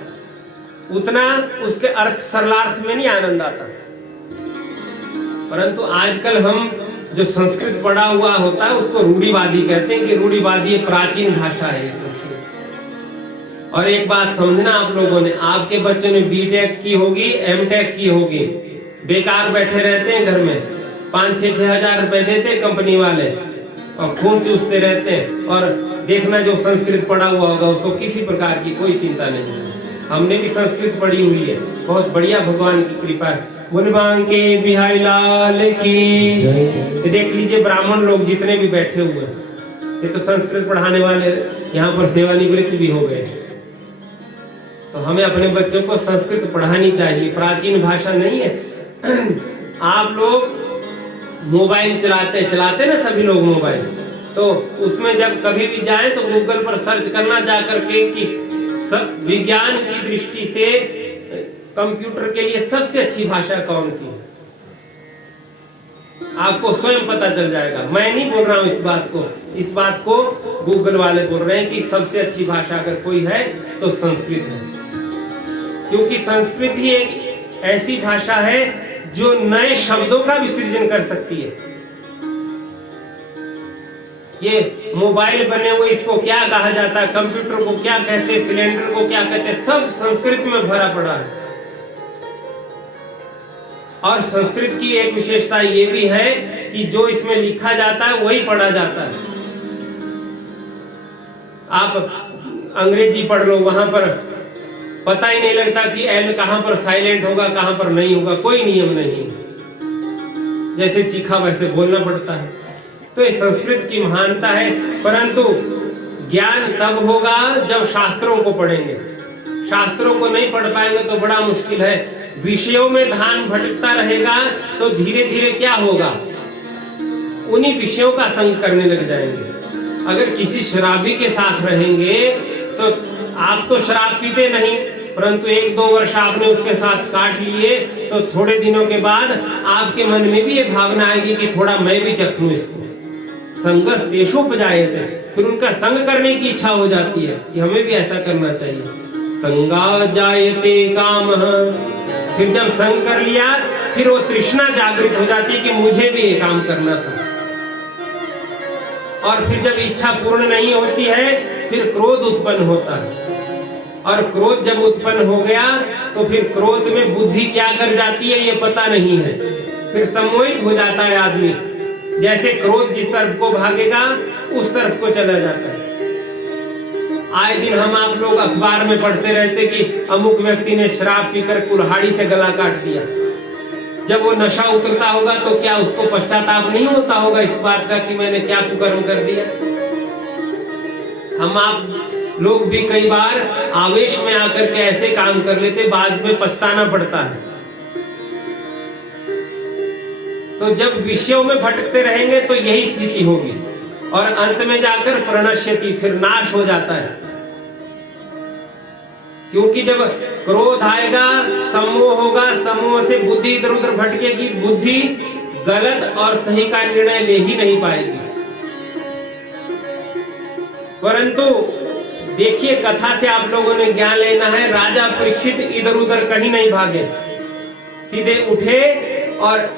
उतना उसके अर्थ सरलार्थ में नहीं आनंद आता। परंतु आजकल हम जो संस्कृत पढ़ा हुआ होता है उसको रूढ़िवादी कहते हैं कि रूढ़िवादी प्राचीन भाषा है संस्कृत। और एक बात समझना आप लोगों ने, आपके बच्चों ने बीटेक की होगी, एमटेक की होगी, बेकार बैठे रहते हैं घर में, 5-6 हजार रुपए देते कंपनी वाले और खून चूसते रहते हैं। और देखना जो संस्कृत पढ़ा हुआ होगा उसको किसी प्रकार की कोई चिंता नहीं है। हमने भी संस्कृत पढ़ी हुई है, बहुत बढ़िया, भगवान की कृपा है। बोल बांके बिहारी लाल की। जय। देख लीजिए ब्राह्मण लोग जितने भी बैठे हुए हैं, ये तो संस्कृत पढ़ाने वाले यहाँ पर सेवानिवृत्त भी हो गए। तो हमें अपने बच्चों को संस्कृत पढ़ानी चाहिए, प्राचीन भाषा नहीं है। आप लोग मोबाइल चलाते ना सभी लोग मोबाइल, तो उसमें जब कभी भी जाएं तो गूगल पर सर्च करना जा करके कि सब विज्ञान की दृष्टि से कंप्यूटर के लिए सबसे अच्छी भाषा कौन सी है, आपको स्वयं पता चल जाएगा। मैं नहीं बोल रहा हूँ इस बात को गूगल वाले बोल रहे हैं कि सबसे अच्छी भाषा अगर कोई है तो संस्कृत है, क्योंकि संस्कृत ही एक ऐसी भाषा है जो नए शब्दों का भी सृजन कर सकती है। ये मोबाइल बने हुए इसको क्या कहा जाता है, कंप्यूटर को क्या कहते हैं, सिलेंडर को क्या कहते हैं, सब संस्कृत में भरा पड़ा है। और संस्कृत की एक विशेषता ये भी है कि जो इसमें लिखा जाता है वही पढ़ा जाता है। आप अंग्रेजी पढ़ लो, वहां पर पता ही नहीं लगता कि एल कहां पर साइलेंट होगा कहां पर नहीं होगा, कोई नियम नहीं, जैसे सीखा वैसे बोलना पड़ता है। तो ये संस्कृत की महानता है। परंतु ज्ञान तब होगा जब शास्त्रों को पढ़ेंगे। शास्त्रों को नहीं पढ़ पाएंगे तो बड़ा मुश्किल है। विषयों में ध्यान भटकता रहेगा तो धीरे धीरे क्या होगा, उन्हीं विषयों का संग करने लग जाएंगे। अगर किसी शराबी के साथ रहेंगे तो आप तो शराब पीते नहीं, परंतु 1-2 वर्ष आपने उसके साथ काट लिए तो थोड़े दिनों के बाद आपके मन में भी ये भावना आएगी कि थोड़ा मैं भी चखूं इसको। संगस देशोपजायते, फिर उनका संग करने की इच्छा हो जाती है। ये हमें भी ऐसा करना चाहिए। संगा जायते कामः, फिर जब संग कर लिया फिर वो तृष्णा जागृत हो जाती है कि मुझे भी ये काम करना था। और फिर जब इच्छा पूर्ण नहीं होती है फिर क्रोध उत्पन्न होता है, और क्रोध जब उत्पन्न हो गया तो फिर क्रोध में बुद्धि क्या कर जाती है ये पता नहीं है, फिर सम्मोहित हो जाता है आदमी। जैसे क्रोध जिस तरफ को भागेगा उस तरफ को चला जाता है। आए दिन हम आप लोग अखबार में पढ़ते रहते कि अमुक व्यक्ति ने शराब पीकर कुल्हाड़ी से गला काट दिया। जब वो नशा उतरता होगा तो क्या उसको पश्चाताप नहीं होता होगा इस बात का कि मैंने क्या कुकर्म कर दिया। हम आप लोग भी कई बार आवेश में आकर के ऐसे काम कर लेते, बाद में पछताना पड़ता है। तो जब विषयों में भटकते रहेंगे तो यही स्थिति होगी और अंत में जाकर प्रणश्यति, फिर नाश हो जाता है। क्योंकि जब क्रोध आएगा सम्मोह होगा, सम्मोह से बुद्धि इधर उधर भटकेगी, बुद्धि गलत और सही का निर्णय ले ही नहीं पाएगी। परंतु देखिए कथा से आप लोगों ने ज्ञान लेना है। राजा परीक्षित इधर उधर कहीं नहीं भागे, सीधे उठे और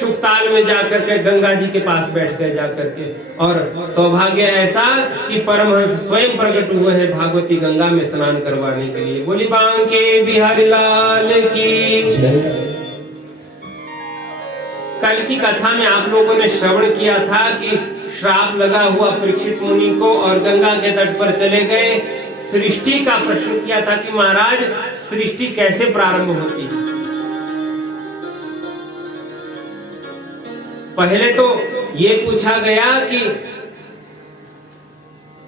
शुकताल में जाकर के गंगा जी के पास बैठ गए जाकर के। और सौभाग्य ऐसा कि परमहंस स्वयं प्रकट हुए हैं भागवती गंगा में स्नान करवाने के लिए। बोली बांके बिहारी लाल की। कल की कथा में आप लोगों ने श्रवण किया था कि श्राप लगा हुआ परीक्षित मुनि को और गंगा के तट पर चले गए। सृष्टि का प्रश्न किया था कि महाराज सृष्टि कैसे प्रारंभ होती है। पहले तो ये पूछा गया कि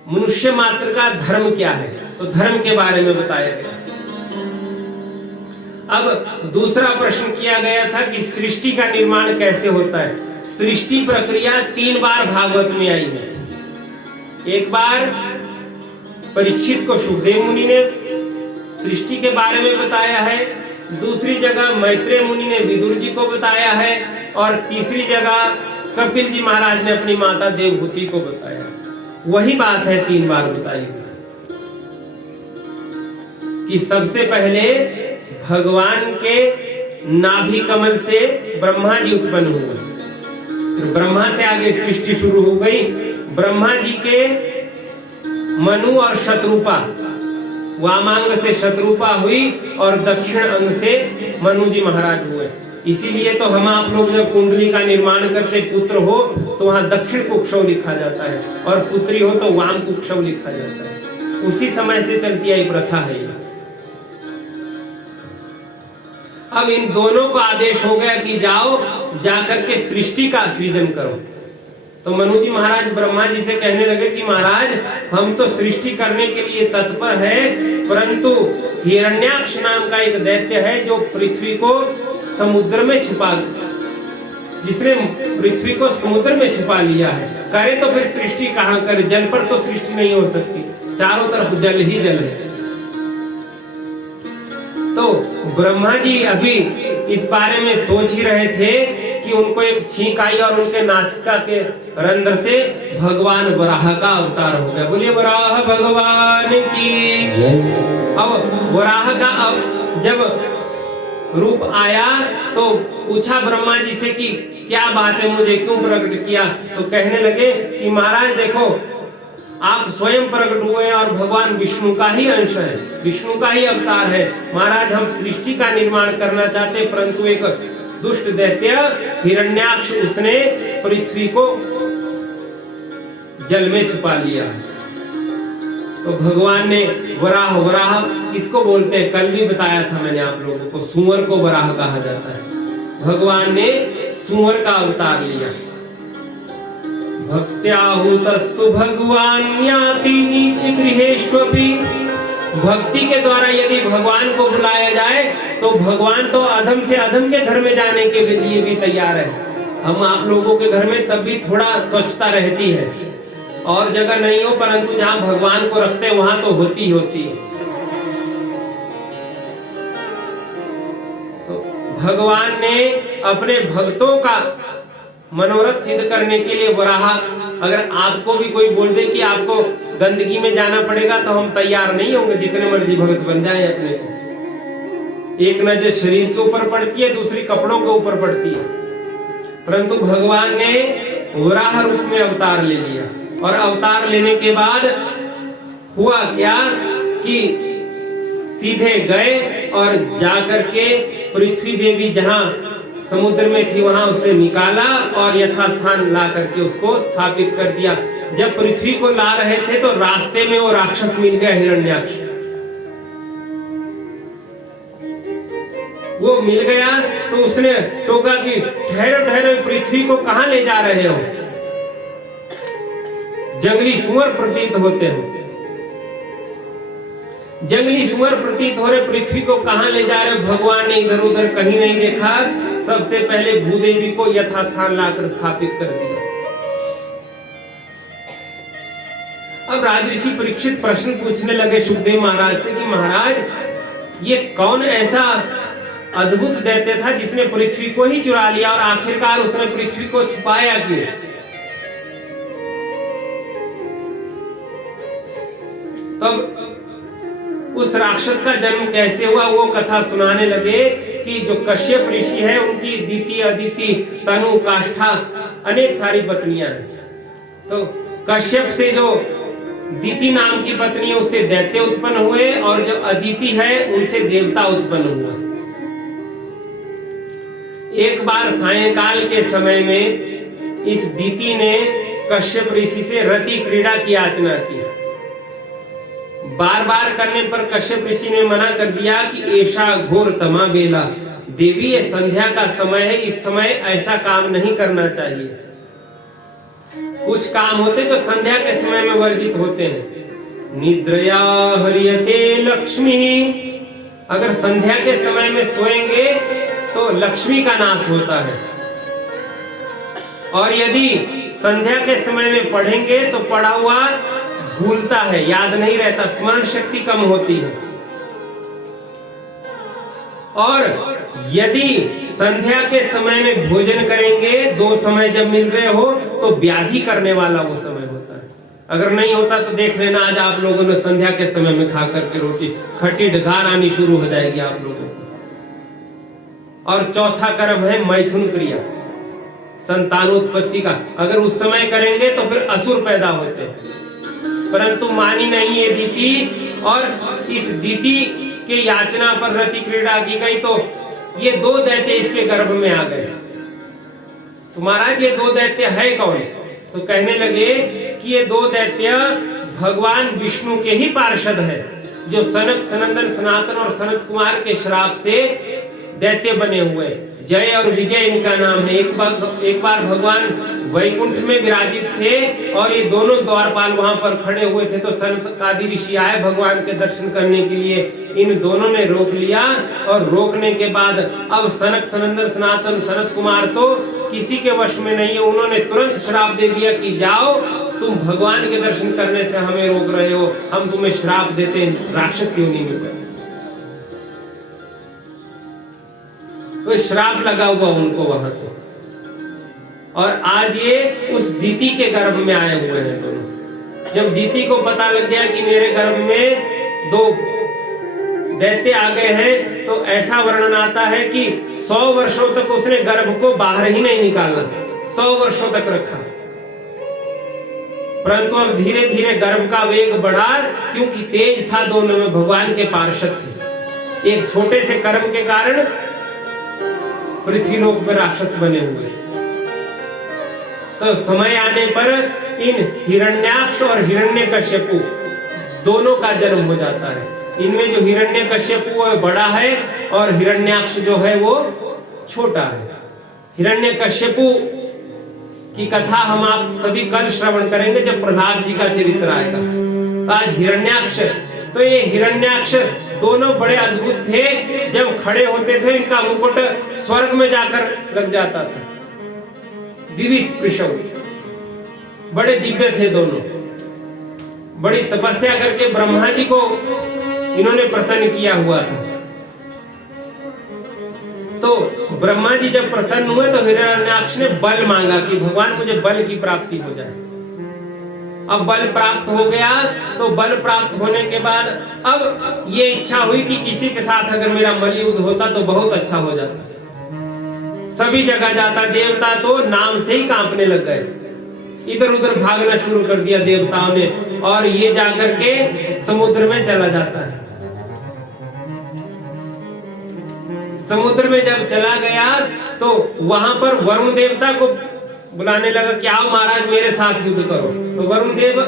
मनुष्य मात्र का धर्म क्या है, तो धर्म के बारे में बताया गया। अब दूसरा प्रश्न किया गया था कि सृष्टि का निर्माण कैसे होता है। सृष्टि प्रक्रिया 3 बार भागवत में आई है। एक बार परीक्षित को सुखदेव मुनि ने सृष्टि के बारे में बताया है, दूसरी जगह मैत्रेय मुनि ने विदुर जी को बताया है, और तीसरी जगह कपिल जी महाराज ने अपनी माता देवहूति को बताया। वही बात है 3 बार बताई कि सबसे पहले भगवान के नाभि कमल से ब्रह्मा जी उत्पन्न हुए, तो ब्रह्मा से आगे सृष्टि शुरू हो गई। ब्रह्मा जी के मनु और शत्रुपा, वामांग से शत्रुपा हुई और दक्षिण अंग से मनु जी महाराज हुए। इसीलिए तो हम आप लोग जब कुंडली का निर्माण करते, पुत्र हो तो वहां दक्षिण कुक्षौ लिखा जाता है और पुत्री हो तो वाम कुक्षौ लिखा जाता है। उसी समय से चलती आई प्रथा है। अब इन दोनों को आदेश हो गया कि जाओ जाकर के सृष्टि का सृजन करो। तो मनु जी महाराज ब्रह्मा जी से कहने लगे कि महाराज हम तो सृष्टि करने के लिए तत्पर है, परंतु हिरण्याक्ष नाम का एक दैत्य है जो पृथ्वी को समुद्र में छिपा, जिसने पृथ्वी को समुद्र में छिपा लिया है। करे तो फिर सृष्टि कहाँ करे, जल पर तो सृष्टि नहीं हो सकती, चारों तरफ जल ही जल है। तो ब्रह्मा जी अभी इस बारे में सोच ही रहे थे कि उनको एक छींक आई और उनके नासिका के रंध्र से भगवान वराह का अवतार हो गया। बोलिए वराह भगवान की। अब वराह का अब जब रूप आया तो पूछा ब्रह्मा जी से कि क्या बात है, मुझे क्यों प्रकट किया? तो कहने लगे कि महाराज देखो आप स्वयं प्रकट हुए और भगवान विष्णु का ही अंश है, विष्णु का ही अवतार है। महाराज हम सृष्टि का निर्माण करना चाहते, परंतु एक दुष्ट दैत्य हिरण्याक्ष उसने पृथ्वी को जल में छुपा लिया। तो भगवान ने वराह, वराह किसको बोलते हैं कल भी बताया था मैंने आप लोगों को, सुअर को वराह कहा जाता है। भगवान ने सुअर का अवतार लिया। भक्त्याहुतस्तु भगवान याति नीच गृहेष्वपि। भक्ति के द्वारा यदि भगवान को बुलाया जाए तो भगवान तो अधम से अधम के घर में जाने के लिए भी तैयार है। हम आप लोगों के घर में तब भी थोड़ा स्वच्छता रहती है और जगह नहीं हो, परंतु जहाँ भगवान को रखते हैं वहां तो होती होती है। तो भगवान ने अपने भक्तों का मनोरथ सिद्ध करने के लिए वराह, अगर आपको भी कोई बोल दे कि आपको गंदगी में जाना पड़ेगा तो हम तैयार नहीं होंगे, जितने मर्जी भगत बन जाए अपने को। एक नजर शरीर के ऊपर पड़ती है, दूसरी कपड़ों के ऊपर पड़ती है, परंतु भगवान ने वराह रूप में अवतार ले लिया। और अवतार लेने के बाद हुआ क्या कि सीधे गए और जाकर के पृथ्वी देवी जहां समुद्र में थी वहां उसे निकाला और यथास्थान ला करके उसको स्थापित कर दिया। जब पृथ्वी को ला रहे थे तो रास्ते में वो राक्षस मिल गया हिरण्याक्ष। वो मिल गया तो उसने टोका कि ठहरो ठहरो, पृथ्वी को कहां ले जा रहे हो? जंगली सुअर प्रतीत होते हो, जंगली सुअर प्रतीत हो रहे, पृथ्वी को कहां ले जा रहे हो? भगवान ने इधर उधर कहीं नहीं देखा, सबसे पहले भूदेवी को यथास्थान लाकर स्थापित कर दिया। अब राजऋषि परीक्षित प्रश्न पूछने लगे सुखदेव महाराज से कि महाराज ये कौन ऐसा अद्भुत दैत्य था जिसने पृथ्वी को ही चुरा लिया और आखिरकार उसने पृथ्वी को छुपाया क्यों? तब उस राक्षस का जन्म कैसे हुआ वो कथा सुनाने लगे कि जो कश्यप ऋषि है उनकी दीति, अदिति, तनु, काष्ठा अनेक सारी पत्नियां हैं। तो कश्यप से जो दीति नाम की पत्नी है उससे दैत्य उत्पन्न हुए और जो अदिति है उनसे देवता उत्पन्न हुआ। एक बार सायंकाल के समय में इस दीति ने कश्यप ऋषि से रति क्रीड़ा की याचना की। बार बार करने पर कश्यप ऋषि ने मना कर दिया कि ऐसा घोर तमा बेला, देवी ये संध्या का समय है, इस समय ऐसा काम नहीं करना चाहिए। कुछ काम होते तो संध्या के समय में वर्जित होते हैं। निद्रया हरियते लक्ष्मी, अगर संध्या के समय में सोएंगे तो लक्ष्मी का नाश होता है, और यदि संध्या के समय में पढ़ेंगे तो पढ़ा हुआ भूलता है, याद नहीं रहता, स्मरण शक्ति कम होती है। और यदि संध्या के समय में भोजन करेंगे, दो समय जब मिल रहे हो तो व्याधि करने वाला वो समय होता है। अगर नहीं होता तो देख लेना, आज आप लोगों ने संध्या के समय में खा करके रोटी खट्टी ढकार आनी शुरू हो जाएगी आप लोगों को। और चौथा कर्म है मैथुन क्रिया, संतानोत्पत्ति का। अगर उस समय करेंगे तो फिर असुर पैदा होते हैं, परंतु मानी नहीं ये दीति, और इस दीति के याचना पर रति क्रीड़ा की गई तो ये दो दैत्य इसके गर्भ में आ गए। तो महाराज ये दो दैत्य है कौन? तो कहने लगे कि ये दो दैत्य भगवान विष्णु के ही पार्षद है, जो सनक, सनंदन, सनातन और सनत कुमार के श्राप से दैत्य बने हुए। जय और विजय इनका नाम है। एक बार भगवान वैकुंठ में विराजित थे और ये दोनों द्वारपाल वहां पर खड़े हुए थे, तो सनत आदि ऋषि आए भगवान के दर्शन करने के लिए। इन दोनों ने रोक लिया और रोकने के बाद अब सनक, सनंदन, सनातन, सनत कुमार तो किसी के वश में नहीं है। उन्होंने तुरंत श्राप दे दिया कि जाओ, तुम भगवान के दर्शन करने से हमें रोक रहे हो, हम तुम्हें श्राप देते हैं राक्षस योनि में। तो श्राप लगा हुआ उनको वहां से, और आज ये उस दीति के गर्भ में आए हुए हैं दोनों। जब दीति को पता लग गया कि मेरे गर्भ में 2 दैत्य आ गए हैं, तो ऐसा वर्णन आता है कि 100 वर्षों तक उसने गर्भ को बाहर ही नहीं निकाला, 100 वर्षों तक रखा। परंतु अब धीरे धीरे गर्भ का वेग बढ़ा, क्योंकि तेज था दोनों में, भगवान के पार्षद थे। एक छोटे से कर्म के कारण पृथ्वीलोक में राक्षस बने हुए। तो समय आने पर इन हिरण्याक्ष और हिरण्यकश्यपु दोनों का जन्म हो जाता है। इनमें जो हिरण्यकश्यपु है बड़ा है और हिरण्याक्ष जो है वो छोटा है। हिरण्यकश्यपु की कथा हम आप सभी कल श्रवण करेंगे जब प्रहलाद जी का चरित्र आएगा। तो आज हिरण्याक्ष, तो ये हिरण्याक्ष दोनों बड़े अद्भुत थे। जब खड़े होते थे इनका मुकुट स्वर्ग में जाकर लग जाता था। दिव्य स्पृशव, बड़े दिव्य थे दोनों। बड़ी तपस्या करके ब्रह्मा जी को इन्होंने प्रसन्न किया हुआ था। तो ब्रह्मा जी जब प्रसन्न हुए तो हिरण्याक्ष ने बल मांगा कि भगवान मुझे बल की प्राप्ति हो जाए। अब बल प्राप्त हो गया, तो बल प्राप्त होने के बाद अब ये इच्छा हुई कि किसी के साथ अगर मेरा मलयुद्ध होता तो बहुत अच्छा हो जाता। सभी जगह जाता, देवता तो नाम से ही कांपने लग गए, इधर उधर भागना शुरू कर दिया देवताओं ने, और ये जाकर के समुद्र में चला जाता है। समुद्र में जब चला गया तो वहां पर वरुण देवता को बुलाने लगा कि आओ महाराज मेरे साथ युद्ध करो। तो वरुण देव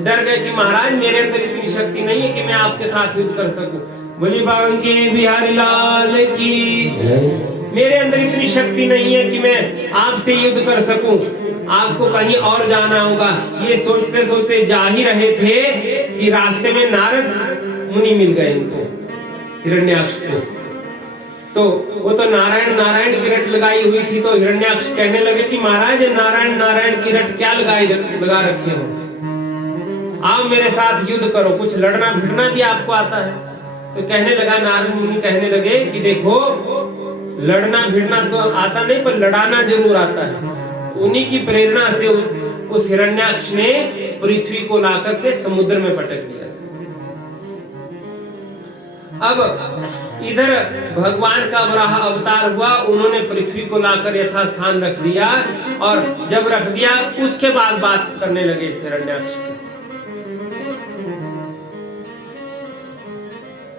डर गए कि महाराज मेरे अंदर इतनी शक्ति नहीं है कि मैं आपके साथ युद्ध कर सकूं। बोली बांके बिहारी लाल की, मेरे अंदर इतनी शक्ति नहीं है कि मैं आपसे युद्ध कर सकूं, आपको कहीं और जाना होगा। ये सोचते सोचते जा ही रहे थे कि रास्ते में नारद मुनि मिल गए उनको, हिरण्याक्ष को। तो वो तो नारायण नारायण की रट लगाई हुई थी। तो हिरण्याक्ष कहने लगे कि महाराज नारायण नारायण की रट क्या लगा रखे हो, आप मेरे साथ युद्ध करो, कुछ लड़ना भिड़ना भी आपको आता है। तो कहने लगा, नारद मुनि कहने लगे कि देखो लड़ना भिड़ना तो आता नहीं, पर लड़ाना जरूर आता है। तो उन्हीं की प्रेरणा से उस हिरण्याक्ष ने पृथ्वी को लाकर के समुद्र में पटक दिया। अब इधर भगवान का वराह अवतार हुआ, उन्होंने पृथ्वी को लाकर यथास्थान रख दिया, और जब रख दिया उसके बाद बात करने लगे इस हिरण्याक्ष की।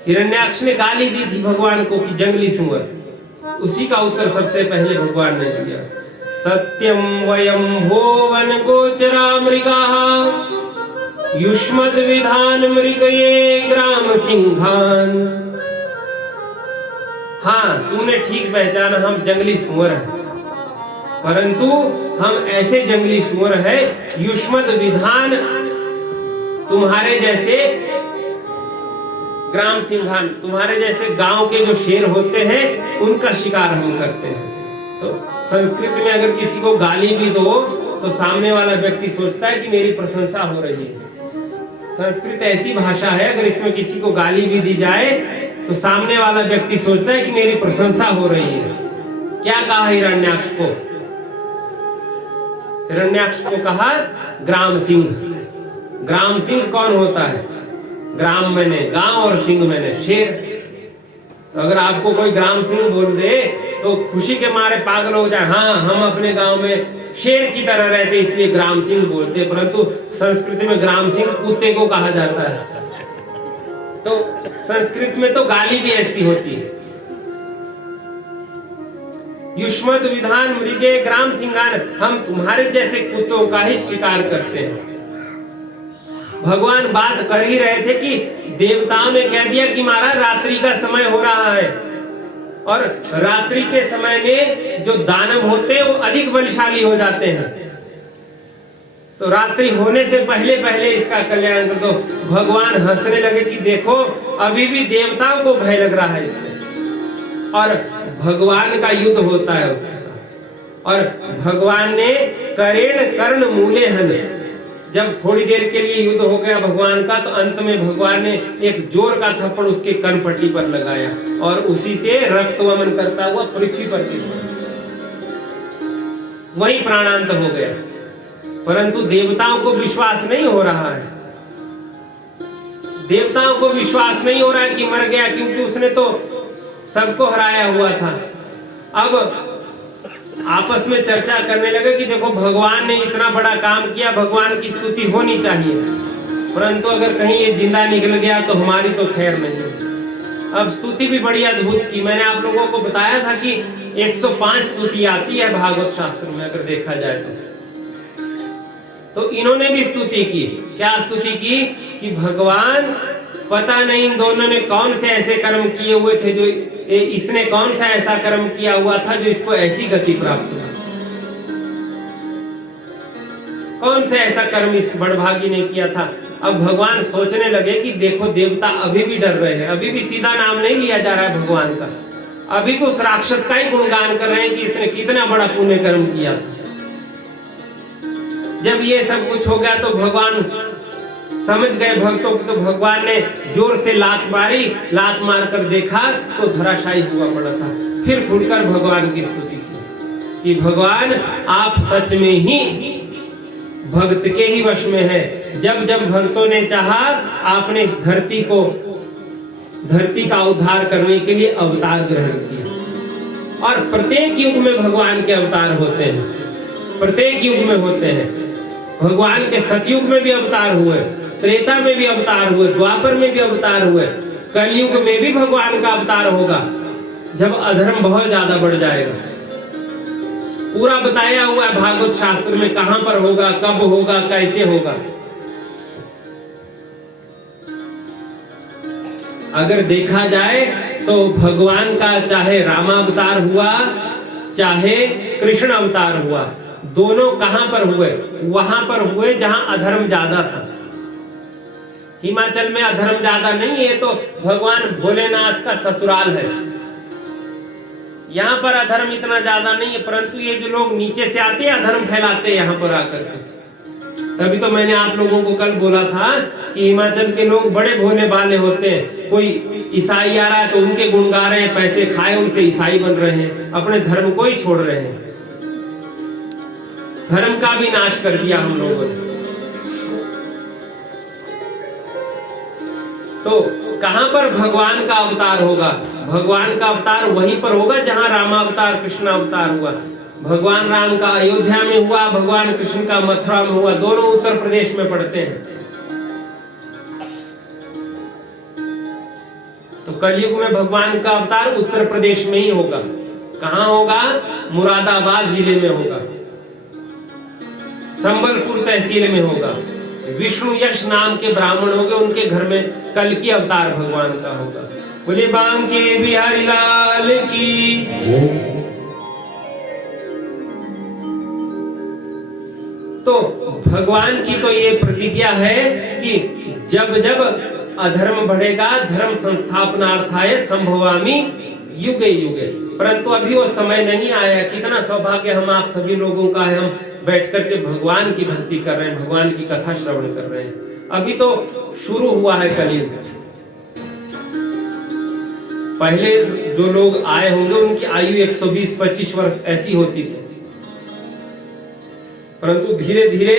हिरण्याक्ष ने गाली दी थी भगवान को कि जंगली सुअर, उसी का उत्तर सबसे पहले भगवान ने दिया। सत्यम वयम भोवन गोचरा मृगाः युष्मद् विधान मृगये ग्राम सिंहान। हाँ, तुमने ठीक पहचाना, हम जंगली सुअर हैं, परंतु हम ऐसे जंगली सुअर हैं युष्मद् विधान, तुम्हारे जैसे ग्राम सिंहान, तुम्हारे जैसे गांव के जो शेर होते हैं उनका शिकार हम करते हैं। तो संस्कृत में अगर किसी को गाली भी दो तो सामने वाला व्यक्ति सोचता है कि मेरी प्रशंसा हो रही है। संस्कृत ऐसी भाषा है, अगर इसमें किसी को गाली भी दी जाए तो सामने वाला व्यक्ति सोचता है कि मेरी प्रशंसा हो रही है। क्या कहा हिरण्याक्ष को? हिरण्याक्ष को कहा ग्राम सिंह। ग्राम सिंह कौन होता है? ग्राम मैंने गांव और सिंह मैंने शेर। तो अगर आपको कोई ग्राम सिंह बोल दे तो खुशी के मारे पागल हो जाए, हाँ हम अपने गांव में शेर की तरह रहते इसलिए ग्राम सिंह बोलते, परंतु संस्कृत में ग्राम सिंह कुत्ते को कहा जाता है। तो संस्कृत में तो गाली भी ऐसी होती है। युष्मद् विधान मृगे ग्राम सिंहान, हम तुम्हारे जैसे कुत्तों का ही शिकार करते हैं। भगवान बात कर ही रहे थे कि देवताओं ने कह दिया कि महाराज रात्रि का समय हो रहा है, और रात्रि के समय में जो दानव होते हैं वो अधिक बलशाली हो जाते हैं। तो रात्रि होने से पहले पहले इसका कल्याण कर दो। भगवान हंसने लगे कि देखो अभी भी देवताओं को भय लग रहा है इससे, और भगवान का युद्ध होता है उसके साथ। और भगवान ने करेण कर्ण मूले हन, जब थोड़ी देर के लिए युद्ध हो गया भगवान का, तो अंत में भगवान ने एक जोर का थप्पड़ उसके कनपट्टी पर लगाया और उसी से रक्त वमन करता हुआ पृथ्वी पर गिर पड़ा, वही प्राणांत हो गया। परंतु देवताओं को विश्वास नहीं हो रहा है, देवताओं को विश्वास नहीं हो रहा है कि मर गया, क्योंकि उसने तो सबको हराया हुआ था। अब आपस में चर्चा करने लगे कि देखो भगवान ने इतना बड़ा काम किया, भगवान की स्तुति होनी चाहिए, परंतु अगर कहीं ये जिंदा निकल गया तो हमारी तो खैर नहीं। अब स्तुति भी बड़ी अद्भुत की। मैंने आप लोगों को बताया था कि 105 स्तुति आती है भागवत शास्त्र में अगर देखा जाए तो इन्होंने भी स्तुति की। क्या स्तुति की? कि भगवान पता नहीं इन दोनों ने कौन से ऐसे कर्म किए हुए थे, जो इसने कौन सा ऐसा कर्म किया हुआ था जो इसको ऐसी गति प्राप्त हुआ, कौन सा ऐसा कर्म इस बड़भागी ने किया था। अब भगवान सोचने लगे कि देखो देवता अभी भी डर रहे हैं, अभी भी सीधा नाम नहीं लिया जा रहा है भगवान का, अभी भी उस राक्षस का ही गुणगान कर रहे हैं कि इसने कितना बड़ा पुण्य कर्म किया। जब ये सब कुछ हो गया तो भगवान समझ गए भक्तों को, तो भगवान ने जोर से लात मारी, लात मारकर देखा तो धराशायी हुआ पड़ा था। फिर खुलकर भगवान की स्तुति की कि भगवान आप सच में ही भक्त के ही वश में है। जब जब भक्तों ने चाहा आपने इस धरती का उद्धार करने के लिए अवतार ग्रहण किया। और प्रत्येक युग में भगवान के अवतार होते हैं, प्रत्येक युग में होते हैं। भगवान के सतयुग में भी अवतार हुए, त्रेता में भी अवतार हुए, द्वापर में भी अवतार हुए, कलयुग में भी भगवान का अवतार होगा जब अधर्म बहुत ज्यादा बढ़ जाएगा। पूरा बताया हुआ है भागवत शास्त्र में, कहां पर होगा, कब होगा, कैसे होगा। अगर देखा जाए तो भगवान का चाहे रामावतार हुआ चाहे कृष्ण अवतार हुआ, दोनों कहां पर हुए? वहां पर हुए जहां अधर्म ज्यादा था। हिमाचल में अधर्म ज्यादा नहीं है, तो भगवान भोलेनाथ का ससुराल है। यहाँ पर अधर्म इतना ज्यादा नहीं है, परंतु ये जो लोग नीचे से आते हैं अधर्म फैलाते हैं यहाँ पर आकर के। तभी तो मैंने आप लोगों को कल बोला था कि हिमाचल के लोग बड़े भोले भाले होते हैं। कोई ईसाई आ रहा है तो उनके गुण गा रहे हैं, पैसे खाए उनसे ईसाई बन रहे हैं, अपने धर्म को ही छोड़ रहे हैं। धर्म का भी नाश कर दिया हम लोगों ने। तो कहां पर भगवान का अवतार होगा? भगवान का अवतार वहीं पर होगा जहां रामावतार कृष्ण अवतार हुआ। भगवान राम का अयोध्या में हुआ, भगवान कृष्ण का मथुरा में हुआ, दोनों उत्तर प्रदेश में पड़ते हैं। तो कलयुग में भगवान का अवतार उत्तर प्रदेश में ही होगा। कहां होगा? मुरादाबाद जिले में होगा, संबलपुर तहसील में होगा। विष्णु यश नाम के ब्राह्मण होंगे, उनके घर में कल की अवतार भगवान का होगा। बोले बांके बिहारी लाल की। तो भगवान की तो ये प्रतिज्ञा है कि जब जब अधर्म बढ़ेगा धर्म संस्थापनार्थाय संभवामि युगे युगे। परंतु अभी वो समय नहीं आया। कितना सौभाग्य हम आप सभी लोगों का है, हम बैठ करके भगवान की भक्ति कर रहे हैं, भगवान की कथा श्रवण कर रहे हैं। अभी तो शुरू हुआ है कलयुग। पहले जो लोग आए होंगे उनकी आयु 120-25 वर्ष ऐसी होती थी, परंतु धीरे धीरे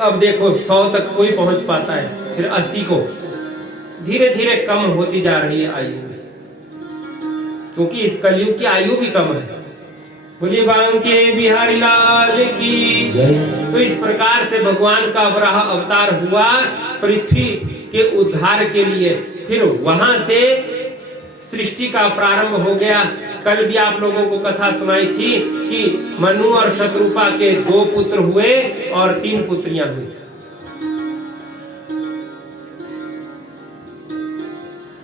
अब देखो 100 तक कोई पहुंच पाता है, फिर 80 को, धीरे धीरे कम होती जा रही है आयु, क्योंकि इस कलयुग की आयु भी कम है। बोलिए बांके बिहारी लाल की। तो इस प्रकार से भगवान का वराह अवतार हुआ पृथ्वी के उद्धार के लिए। फिर वहां से सृष्टि का प्रारंभ हो गया। कल भी आप लोगों को कथा सुनाई थी कि मनु और शत्रुपा के 2 पुत्र हुए और 3 पुत्रियां हुई।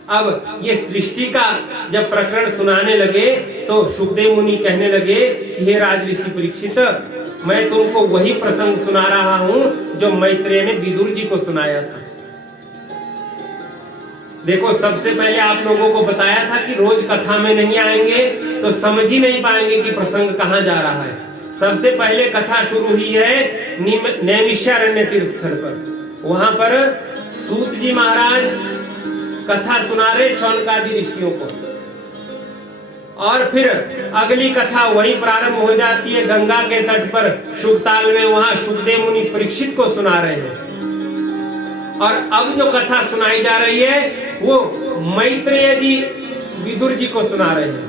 अब ये सृष्टि का जब प्रकरण सुनाने लगे तो सुखदेव मुनि कहने लगे कि हे राज ऋषि परीक्षित, मैं तुमको वही प्रसंग सुना रहा हूं जो मैत्रेय ने विदुर जी को सुनाया था। देखो, सबसे पहले आप लोगों को बताया था कि रोज कथा में नहीं आएंगे तो समझ ही नहीं पाएंगे कि प्रसंग कहाँ जा रहा है। सबसे पहले कथा शुरू हुई है नैमिषारण्य तीर्थ स्थल पर। वहां पर सूत जी महाराज कथा सुना रहे शौनकादि ऋषियों को, और फिर अगली कथा वही प्रारंभ हो जाती है गंगा के तट पर शुकताल में। वहां सुखदेव मुनि परीक्षित को सुना रहे हैं, और अब जो कथा सुनाई जा रही है वो मैत्रेय जी विदुर जी को सुना रहे हैं।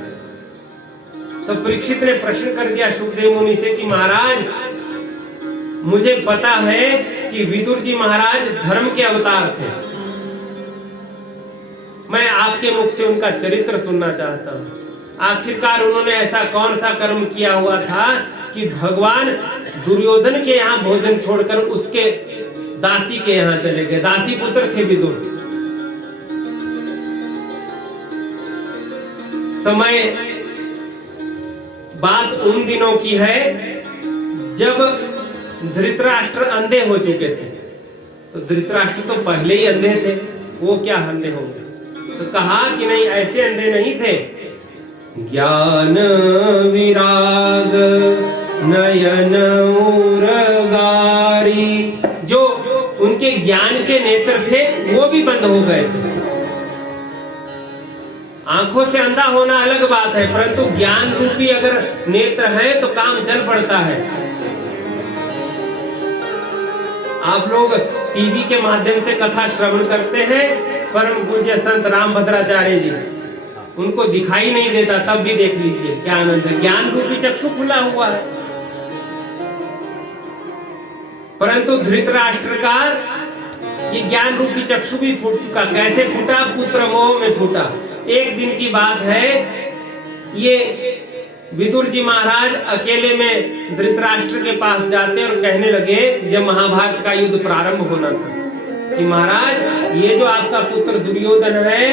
तो परीक्षित ने प्रश्न कर दिया सुखदेव मुनि से कि महाराज, मुझे पता है कि विदुर जी महाराज धर्म के अवतार थे, मैं आपके मुख से उनका चरित्र सुनना चाहता हूं। आखिरकार उन्होंने ऐसा कौन सा कर्म किया हुआ था कि भगवान दुर्योधन के यहाँ भोजन छोड़कर उसके दासी के यहाँ चले गए। दासी पुत्र थे विदुर। समय बात उन दिनों की है जब धृतराष्ट्र अंधे हो चुके थे। तो धृतराष्ट्र तो पहले ही अंधे थे, वो क्या अंधे होंगे। तो कहा कि नहीं, ऐसे अंधे नहीं थे। ज्ञान विराग नयन उरगारी, जो उनके ज्ञान के नेत्र थे वो भी बंद हो गए थे। आंखों से अंधा होना अलग बात है, परंतु ज्ञान रूपी अगर नेत्र है तो काम चल पड़ता है। आप लोग टीवी के माध्यम से कथा श्रवण करते हैं, परम पूज्य संत रामभद्राचार्य जी, उनको दिखाई नहीं देता तब भी देख लीजिए, क्या आनंद है। ज्ञान रूपी चक्षु खुला हुआ है। परंतु धृतराष्ट्र का ये ज्ञान रूपी चक्षु भी फूट चुका। कैसे फूटा? पुत्र मोह में फूटा। एक दिन की बात है, ये विदुर जी महाराज अकेले में धृतराष्ट्र के पास जाते और कहने लगे, जब महाभारत का युद्ध प्रारंभ होना था, कि महाराज ये जो आपका पुत्र दुर्योधन है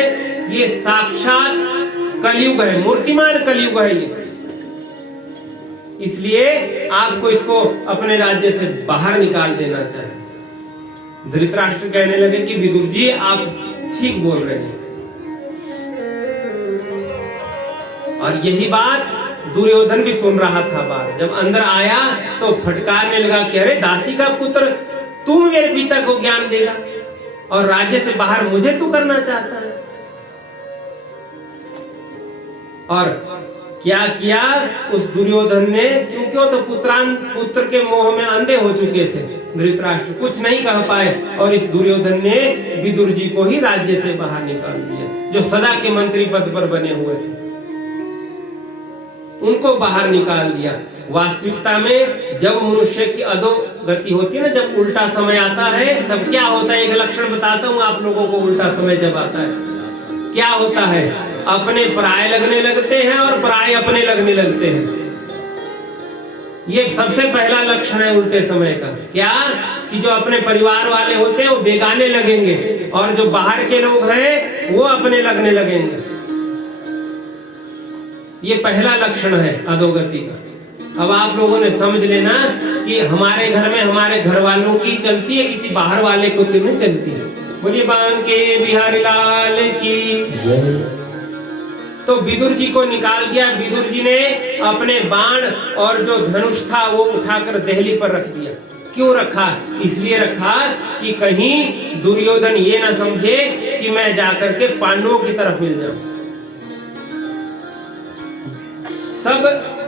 ये साक्षात कलयुग है, मूर्तिमान कलयुग है ये, इसलिए आपको इसको अपने राज्य से बाहर निकाल देना चाहिए। धृतराष्ट्र कहने लगे कि विदुर जी आप ठीक बोल रहे हैं। और यही बात दुर्योधन भी सुन रहा था। बात जब अंदर आया तो फटकारने लगा कि अरे दासी का पुत्र, तुम मेरे पिता को ज्ञान देगा और राज्य से बाहर मुझे तू करना चाहता है। और क्या किया उस दुर्योधन ने, क्योंकि वो तो पुत्र के मोह में अंधे हो चुके थे। धृतराष्ट्र कुछ नहीं कह पाए और इस दुर्योधन ने विदुर जी को ही राज्य से बाहर निकाल दिया, जो सदा के मंत्री पद पर बने हुए थे, उनको बाहर निकाल दिया। वास्तविकता में जब मनुष्य की अधोगति होती है ना, जब उल्टा समय आता है तब क्या होता है, एक लक्षण बताता हूँ आप लोगों को। उल्टा समय जब आता है क्या होता है, अपने पराये लगने लगते हैं और पराये अपने लगने लगते हैं। ये सबसे पहला लक्षण है उल्टे समय का। क्या कि जो अपने परिवार वाले होते हैं वो बेगाने लगेंगे और जो बाहर के लोग हैं वो अपने लगने लगेंगे। ये पहला लक्षण है अधोगति का। अब आप लोगों ने समझ लेना कि हमारे घर में हमारे घर वालों की चलती है, किसी बाहर वाले को क्यों नहीं चलती है। बोलिए बांके बिहारी लाल की। तो विदुर जी को निकाल दिया। विदुर जी ने अपने बाण और जो धनुष था वो उठाकर देहली पर रख दिया। क्यों रखा? इसलिए रखा कि कहीं दुर्योधन ये ना समझे कि मैं जाकर के पांडवों की तरफ मिल जाऊं। सब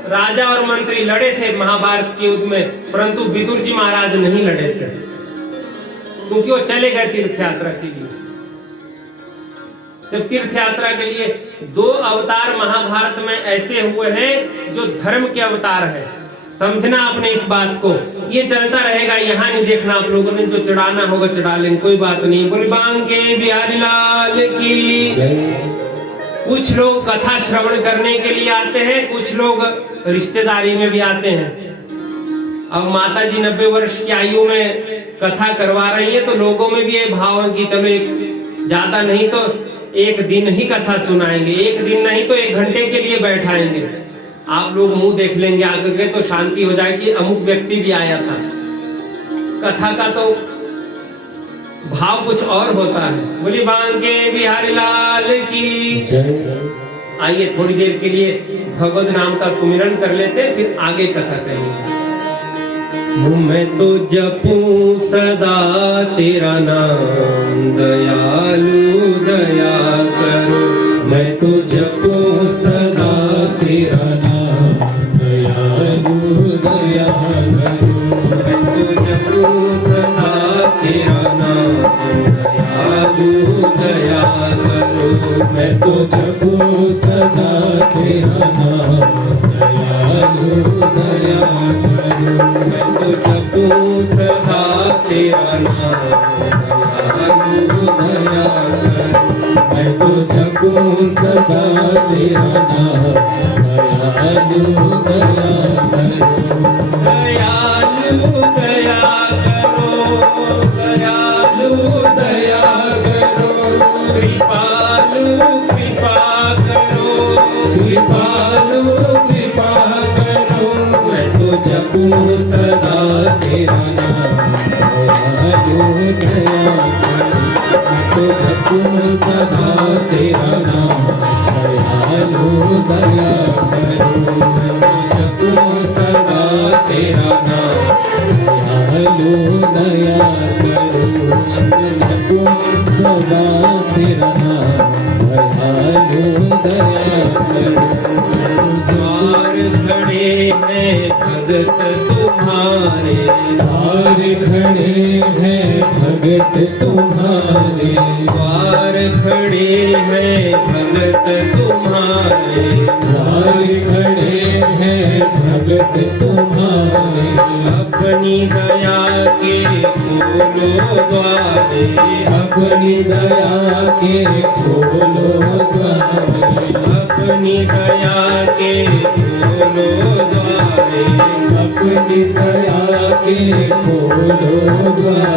राजा और मंत्री लड़े थे महाभारत के युद्ध में, परंतु विदुर जी महाराज नहीं लड़े थे, क्योंकि वो चले गए तीर्थ यात्रा के लिए। जब तीर्थ यात्रा के लिए दो अवतार महाभारत में ऐसे हुए हैं जो धर्म के अवतार है, समझना आपने इस बात को। ये चलता रहेगा, यहाँ नहीं देखना आप लोगों ने, जो चढ़ाना होगा चढ़ा लेंगे, कोई बात नहीं। बोले बांके बिहारी लाल की। कुछ लोग कथा श्रवण करने के लिए आते हैं, कुछ लोग रिश्तेदारी में भी आते हैं। अब माता जी 90 वर्ष की आयु में कथा करवा रही है तो लोगों में भी ये भाव है कि चलो एक ज्यादा नहीं तो एक दिन ही कथा सुनाएंगे, एक दिन नहीं तो 1 घंटे के लिए बैठाएंगे। आप लोग मुंह देख लेंगे आगे के तो शांति हो जाएगी। अमुक व्यक्ति भी आया था। कथा का तो भाव कुछ और होता है। बोली बांके बिहारी लाल की जय। आइए थोड़ी देर के लिए भगवत नाम का सुमिरन कर लेते हैं, फिर आगे कथा करेंगे। मैं तो जपूं सदा तेरा नाम, दयालु दया करो। मैं तो जपूं सदा तेरा नाम, दयालु दया करो। मैं तो जपूं सदा तेरा नाम, दयालु दया करो। मैं तो जपूं सदा तेरा नाम, दयालु दया करो। मैं तो जपूं सदा तेरा नाम, दयालु दया करो। मैं तो जपूं सदा तेरा नाम, दयालु दया करो। दयालु दया करो, दयालु दया करो। कृपालु कृपा करो, कृपालु कृपा करो। मैं तो जपूं सदा तेरा नाम, दयालु दया करो। मैं तो जपूं सदा तेरा नाम, दयालु दया करो। मैं तो जपूं सदा तेरा नाम, दयालु दया करो। मैं तो जपूं सदा तेरा नाम, दयालु दया करो। द्वार खड़े हैं भगत तुम्हारे, द्वार खड़े हैं भगत तुम्हारे। द्वार खड़े हैं भगत तुम्हारे, द्वार खड़े हैं भगत तुम्हारे। अपनी दया के खोलो द्वारे, अपनी दया के खोलो द्वारे। अपनी दया के खोलो द्वारे, अपनी दया के खोलो द्वारे।